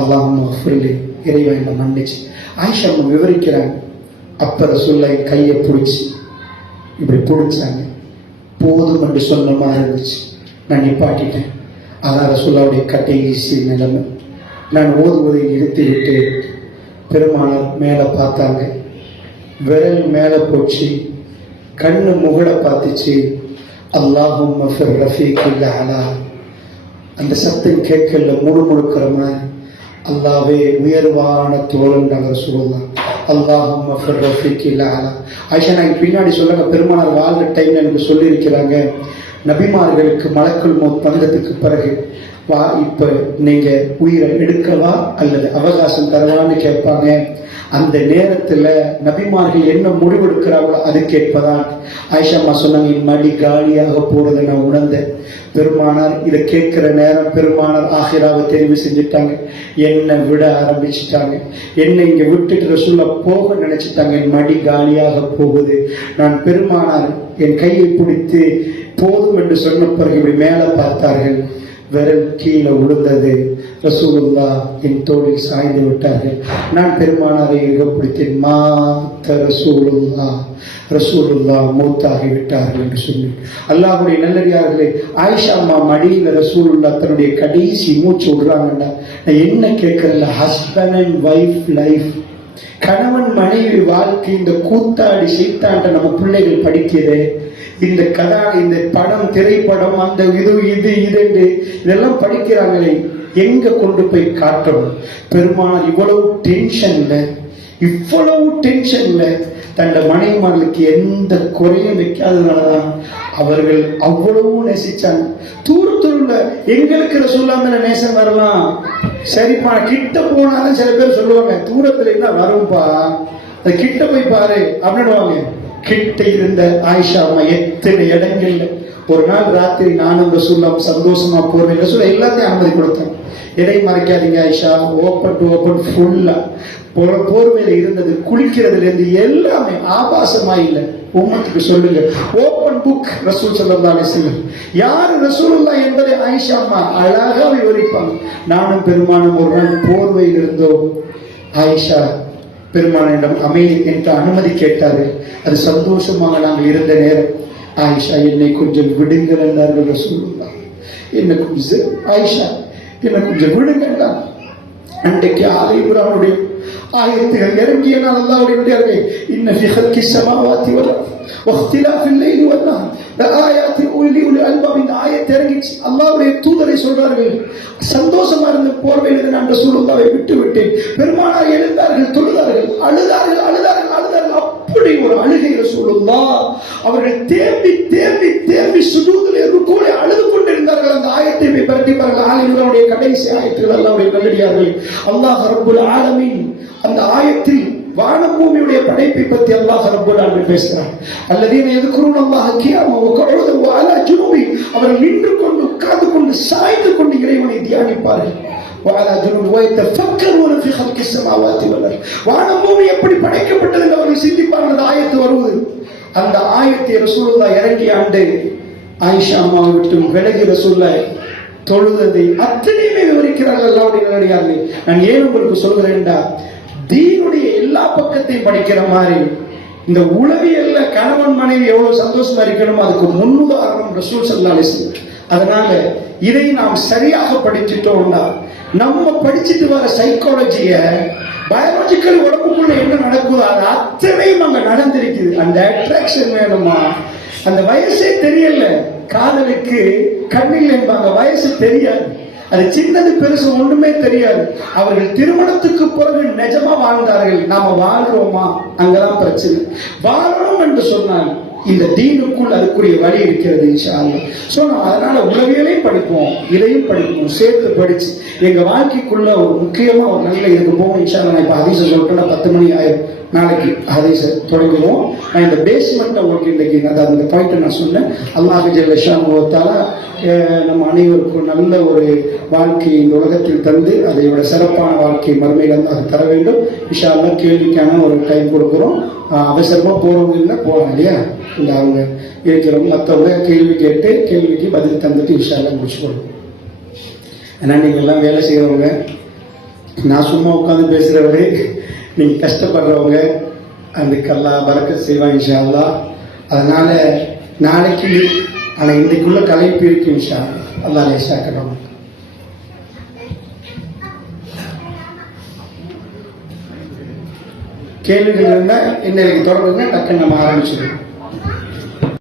அல்லாஹ் இறைவன் என்ன மன்னிச்சு ஆயிஷா விவரிக்கிறாங்க. அப்ப ரசூலுல்லாஹ் கையை பிடிச்சி இப்படி பிடிச்சாங்க. போதும் என்று சொன்ன மாதிரி இருந்துச்சு. நான் நிப்பாட்டிட்டேன். அதான் ரசூலுல்லாஹ்வுடைய கடைசி நிலைமை. நான் ஓதுவதை நிறுத்திவிட்டு பெருமானார் மேலே பார்த்தாங்க. விரல் மேலே போச்சு. கண்ணு முகட பார்த்துச்சு. அல்லாஹும்ம ஃபிர் ரஃபீக்கில் அலா. அந்த சத்தம் கேட்கல முழுமுழுக்கிற மாதிரி. அல்லாஹ்வே உயர்வான தோழன் ரசூலுல்லாஹ். அல்லாஹும்ம ஃபிர் ரஃபீக்கில் அலா. ஆயிஷா நான் பின்னாடி சொல்லுங்க, பெருமானார் வாழ்ந்த டைம்ல எனக்கு சொல்லியிருக்கிறாங்க, நபிமார்களுக்கு மலக்குல் மௌத் வந்ததுக்கு பிறகு வா இப்ப நீங்க உயிரை எடுக்கவா அல்லது அவகாசம் தரவான்னு கேட்பாங்க. அந்த நேரத்துல நபிமார்கள் என்ன முடிவெடுக்கிறாங்களோ அது கேட்பதான். ஆயிஷா அம்மா சொன்னாங்க, என் மடி காலியாக போறதை நான் உணர்ந்தேன். பெருமானார் இதை கேட்கிற நேரம் பெருமானார் ஆஹிராவை தெரிவு செஞ்சுட்டாங்க. என்னை விட ஆரம்பிச்சுட்டாங்க. என்னை இங்க விட்டுட்டு ரசூலுல்லாஹ் போக நினைச்சிட்டாங்க. என் மடி காலியாக போகுது. நான் பெருமானார் என் கையை பிடித்து போதும் என்று சொன்ன பிறகு இப்படி மேலே பார்த்தார்கள். விரல் கீழே விழுந்தது. ரசூலுல்லாஹ் என் தோளில் சாய்ந்து விட்டார்கள். நான் பெருமானாரை பிடித்தேன். ரசூலுல்லாஹ் மூத்தாகி விட்டார்கள் என்று சொல்லி அல்லாஹ்வுடைய நல்லடியார்களே, ஆயிஷா அம்மா மடியில ரசூலுல்லாஹ் தன்னுடைய கடைசி மூச்சு விடுறாங்கன்னா நான் என்ன கேட்கறேன், ஹஸ்பண்ட் அண்ட் வைஃப் லைஃப், கணவன் மனைவி வாழ்க்கை இந்த கூத்தாடி சைத்தாண்ட நம்ம பிள்ளைகள் படிக்கிறே. இந்த இந்த படம், திரைப்படம், அந்த இதெல்லாம் படிக்கிறாங்களே, எங்க கொண்டு போய் காட்டணும்? பெருமானார் இவ்வளவு டென்ஷன்ல தன் மனைவிமார்களுக்கு எந்த குறையும் வைக்காததுனாலதான் அவர்கள் அவ்வளவு நேசிச்சாங்க. தூரத்துல எங்களுக்கு ரசூலுல்லாஹ் மேல நேசம் வரலாம், சரிப்பா கிட்ட போனாலும் சில பேர் சொல்லுவாங்க, தூரத்துல என்ன வரும்பா, அது கிட்ட போய் பாரு அப்படின்னுவாங்க. கிட்ட இருந்த ஆயிஷா அம்மா எத்தனை இடங்கள்ல ஒரு நாள் ராத்திரி நானும் ரசூலுல்லாஹ் சந்தோஷமா போறேன். ரசூலுல்லாஹ் எல்லாத்தையும் அனுமதி கொடுத்தாங்க. எடை மறைக்காதீங்க ஆயிஷா, ஓப்பன் டு ஓப்பன் ஃபுல்லா போர்வையில இருந்தது. குளிக்கிறதுல இருந்து எல்லாமே ஆபாசமா இல்லை. உம்மத்துக்கு சொல்லுங்க, ஓப்பன் புக் ரசூல் ஸல்லல்லாஹு அலைஹி வஸல்லம். யார் ரசூலுல்லாஹ் என்பதை ஆயிஷா அம்மா அழகா விவரிப்பாங்க. நானும் பெருமானும் ஒரு நாள் போர்வையில் இருந்தோம். ஆயிஷா பெருமானிடம் அமைதி என்று அனுமதி கேட்டார்கள். அது சந்தோஷமாக நாங்கள் இருந்த நேரம் ஆயிஷா என்னை கொஞ்சம் விடுங்கள் என்றார்கள் ரசூலுல்லாஹ். என்ன கொஞ்சம் ஆயிஷா என்ன கொஞ்சம் விடுங்கள். அன்றைக்கு ஆலை இப்ராஹிமுடைய ஆயத்துகள் இறங்கிய நாள் அல்லாஹ்வுடைய இன்ன ஃபீ ஹல்கிஸ் ஸமாவாத்தி வல் அர்த் வக்திலாஃபில் லைலி வன் நஹர் லஆயாத்தின் உலில் அல்பாப். இந்த ஆயத்து இறங்கிச்சு. அல்லாஹ்வுடைய தூதரை சொல்றார்கள், சந்தோஷமா இருந்த போர்வையில் நான் ரசூலுல்லாஹ்வை விட்டு விட்டேன். பெருமானார் எழுந்தார்கள், தொழுதார்கள், அழுதார்கள். அப்படி ஒரு அழுகை ரசூலுல்லாஹ். அவர்கள் தேம்பி தேம்பி தேம்பி சுஜூதிலே ருக்கூலே அழுது கொண்டிருந்தார்கள். அந்த ஆயத்தை போய் பரட்டி பாருங்கள். ஆலிம்களுடைய கடைசி ஆயத்துகள் அல்லாஹ்வுடைய நல்லடியார்கள். அல்லாஹ் ரப்புல் ஆலமீன் அந்த ஆயத்தில் வானம் பூமியுடைய படைப்பை பற்றி அல்லாஹ் ரப்புல் ஆலமீன் பேசுகிறார். அல்லதீன யذكرூனல்லாஹ கியாமன் வ கஉதன் வ அலா ஜுனூபி. அவர்கள் நின்று கொண்டு, உட்கார்ந்து கொண்டு, சாய்ந்து கொண்டு இறைவனை தியானிப்பார்கள். وعلى جنوب ويتفكرون في خلق السماوات والارض. வானம் பூமி எப்படி படைக்கப்பட்டது என்று அவர்கள் சிந்திப்பார்கள். அந்த ஆயத்து வருவது, அந்த ஆயத்தை ரசூலுல்லாஹ் இறங்கிய ஆண்டு ஆயிஷா அம்மாவை விட்டு விலகி ரசூலுல்லாஹ் தொழுததை அத்தனையுமே விவரிக்கிறார்கள் அல்லாஹ்வுடைய நல்லடியார்களே. நான் ஏன் உங்களுக்கு சொல்கிறேன்டா, தீனுடைய எல்லா பக்கத்தையும் படிக்கிற மாதிரி இந்த உளவியல்ல கணவன் மனைவி எவ்வளவு சந்தோஷமா இருக்கணும், அதுக்கு முன்னுதாரணம் ரசூல் ஸல்லல்லாஹு அலைஹி வஸல்லம். அதனால இதை நாம் சரியாக படிச்சுட்டோம்னா, நம்ம படிச்சுட்டு வர சைக்காலஜிய பயாலஜிக்கல் உடம்புக்குள்ள என்ன நடக்குதோ அது அத்தனையும் அங்க நடந்திருக்குது. அந்த அட்ராக்ஷன் வேணுமா? அந்த வயசே தெரியல. காதலுக்கு கண்ணில் என்பாங்க, வயசு தெரியாது. அது சின்னது பெருசு ஒண்ணுமே தெரியாது. அவர்கள் திருமணத்துக்கு பிறகு நிஜமா வாழ்ந்தார்கள். நாம வாழ்றோமா? அங்கதான் பிரச்சனை. வாழணும் என்று சொன்னால் இந்த தீனுக்குள் அதுக்குரிய வழி இருக்கிறது இன்ஷா அல்லாஹ். சோ நம்ம அதனால உளவியலையும் படிப்போம், இதையும் படிப்போம், சேர்த்து படிச்சு எங்க வாழ்க்கைக்குள்ள ஒரு முக்கியமா ஒரு நல்ல இதுக்கு போவோம் இன்ஷா அல்லாஹ். நான் இப்ப ஹதீஸ சொல்லிட்டேன்னா 10 மணி ஆயிரும். நாளைக்கு ஹதீஸ தொடங்குவோம். நான் இந்த பேஸ்மெண்ட்டை உங்களுக்கு இன்னைக்கு அந்த பாயிண்ட் நான் சொன்னேன். அல்லாஹ் ஜல்ல ஷானஹு வ தஆலா நம்ம அனைவருக்கும் நல்ல ஒரு வாழ்க்கை இந்த உலகத்தில் தந்து அதையோட சிறப்பான வாழ்க்கை மறுமையில அது தர வேண்டும் இன்ஷா அல்லாஹ். கேள்விக்கான ஒரு டைம் கொடுக்குறோம். அவசரமா போறவங்க இல்லை, போறாங்க இல்லையா, இந்த அவங்க இருக்கிறவங்க மற்றவங்க கேள்வி கேட்டு கேள்விக்கு பதில் தந்துட்டு இன்ஷா அல்லாஹ் முடிச்சுக்கணும். ஏன்னா நீங்க எல்லாம் வேலை செய்யறவங்க, நான் சும்மா உட்காந்து பேசுறவரு, நீங்க கஷ்டப்படுறவங்க, அதுக்கு அல்லாஹ் பரக்கத் செய்வாங்க இன்ஷா அல்லாஹ். அதனால நாளைக்கு, ஆனா இன்றைக்குள்ள கலைப்பு இருக்கு இன்ஷா அல்லாஹ் லேசாக்கணும். கேள்விகள் இருந்தால் இன்னைக்கு தொடர்புங்க, டக்குன்னு நம்ம ஆரம்பிச்சிடுவோம்.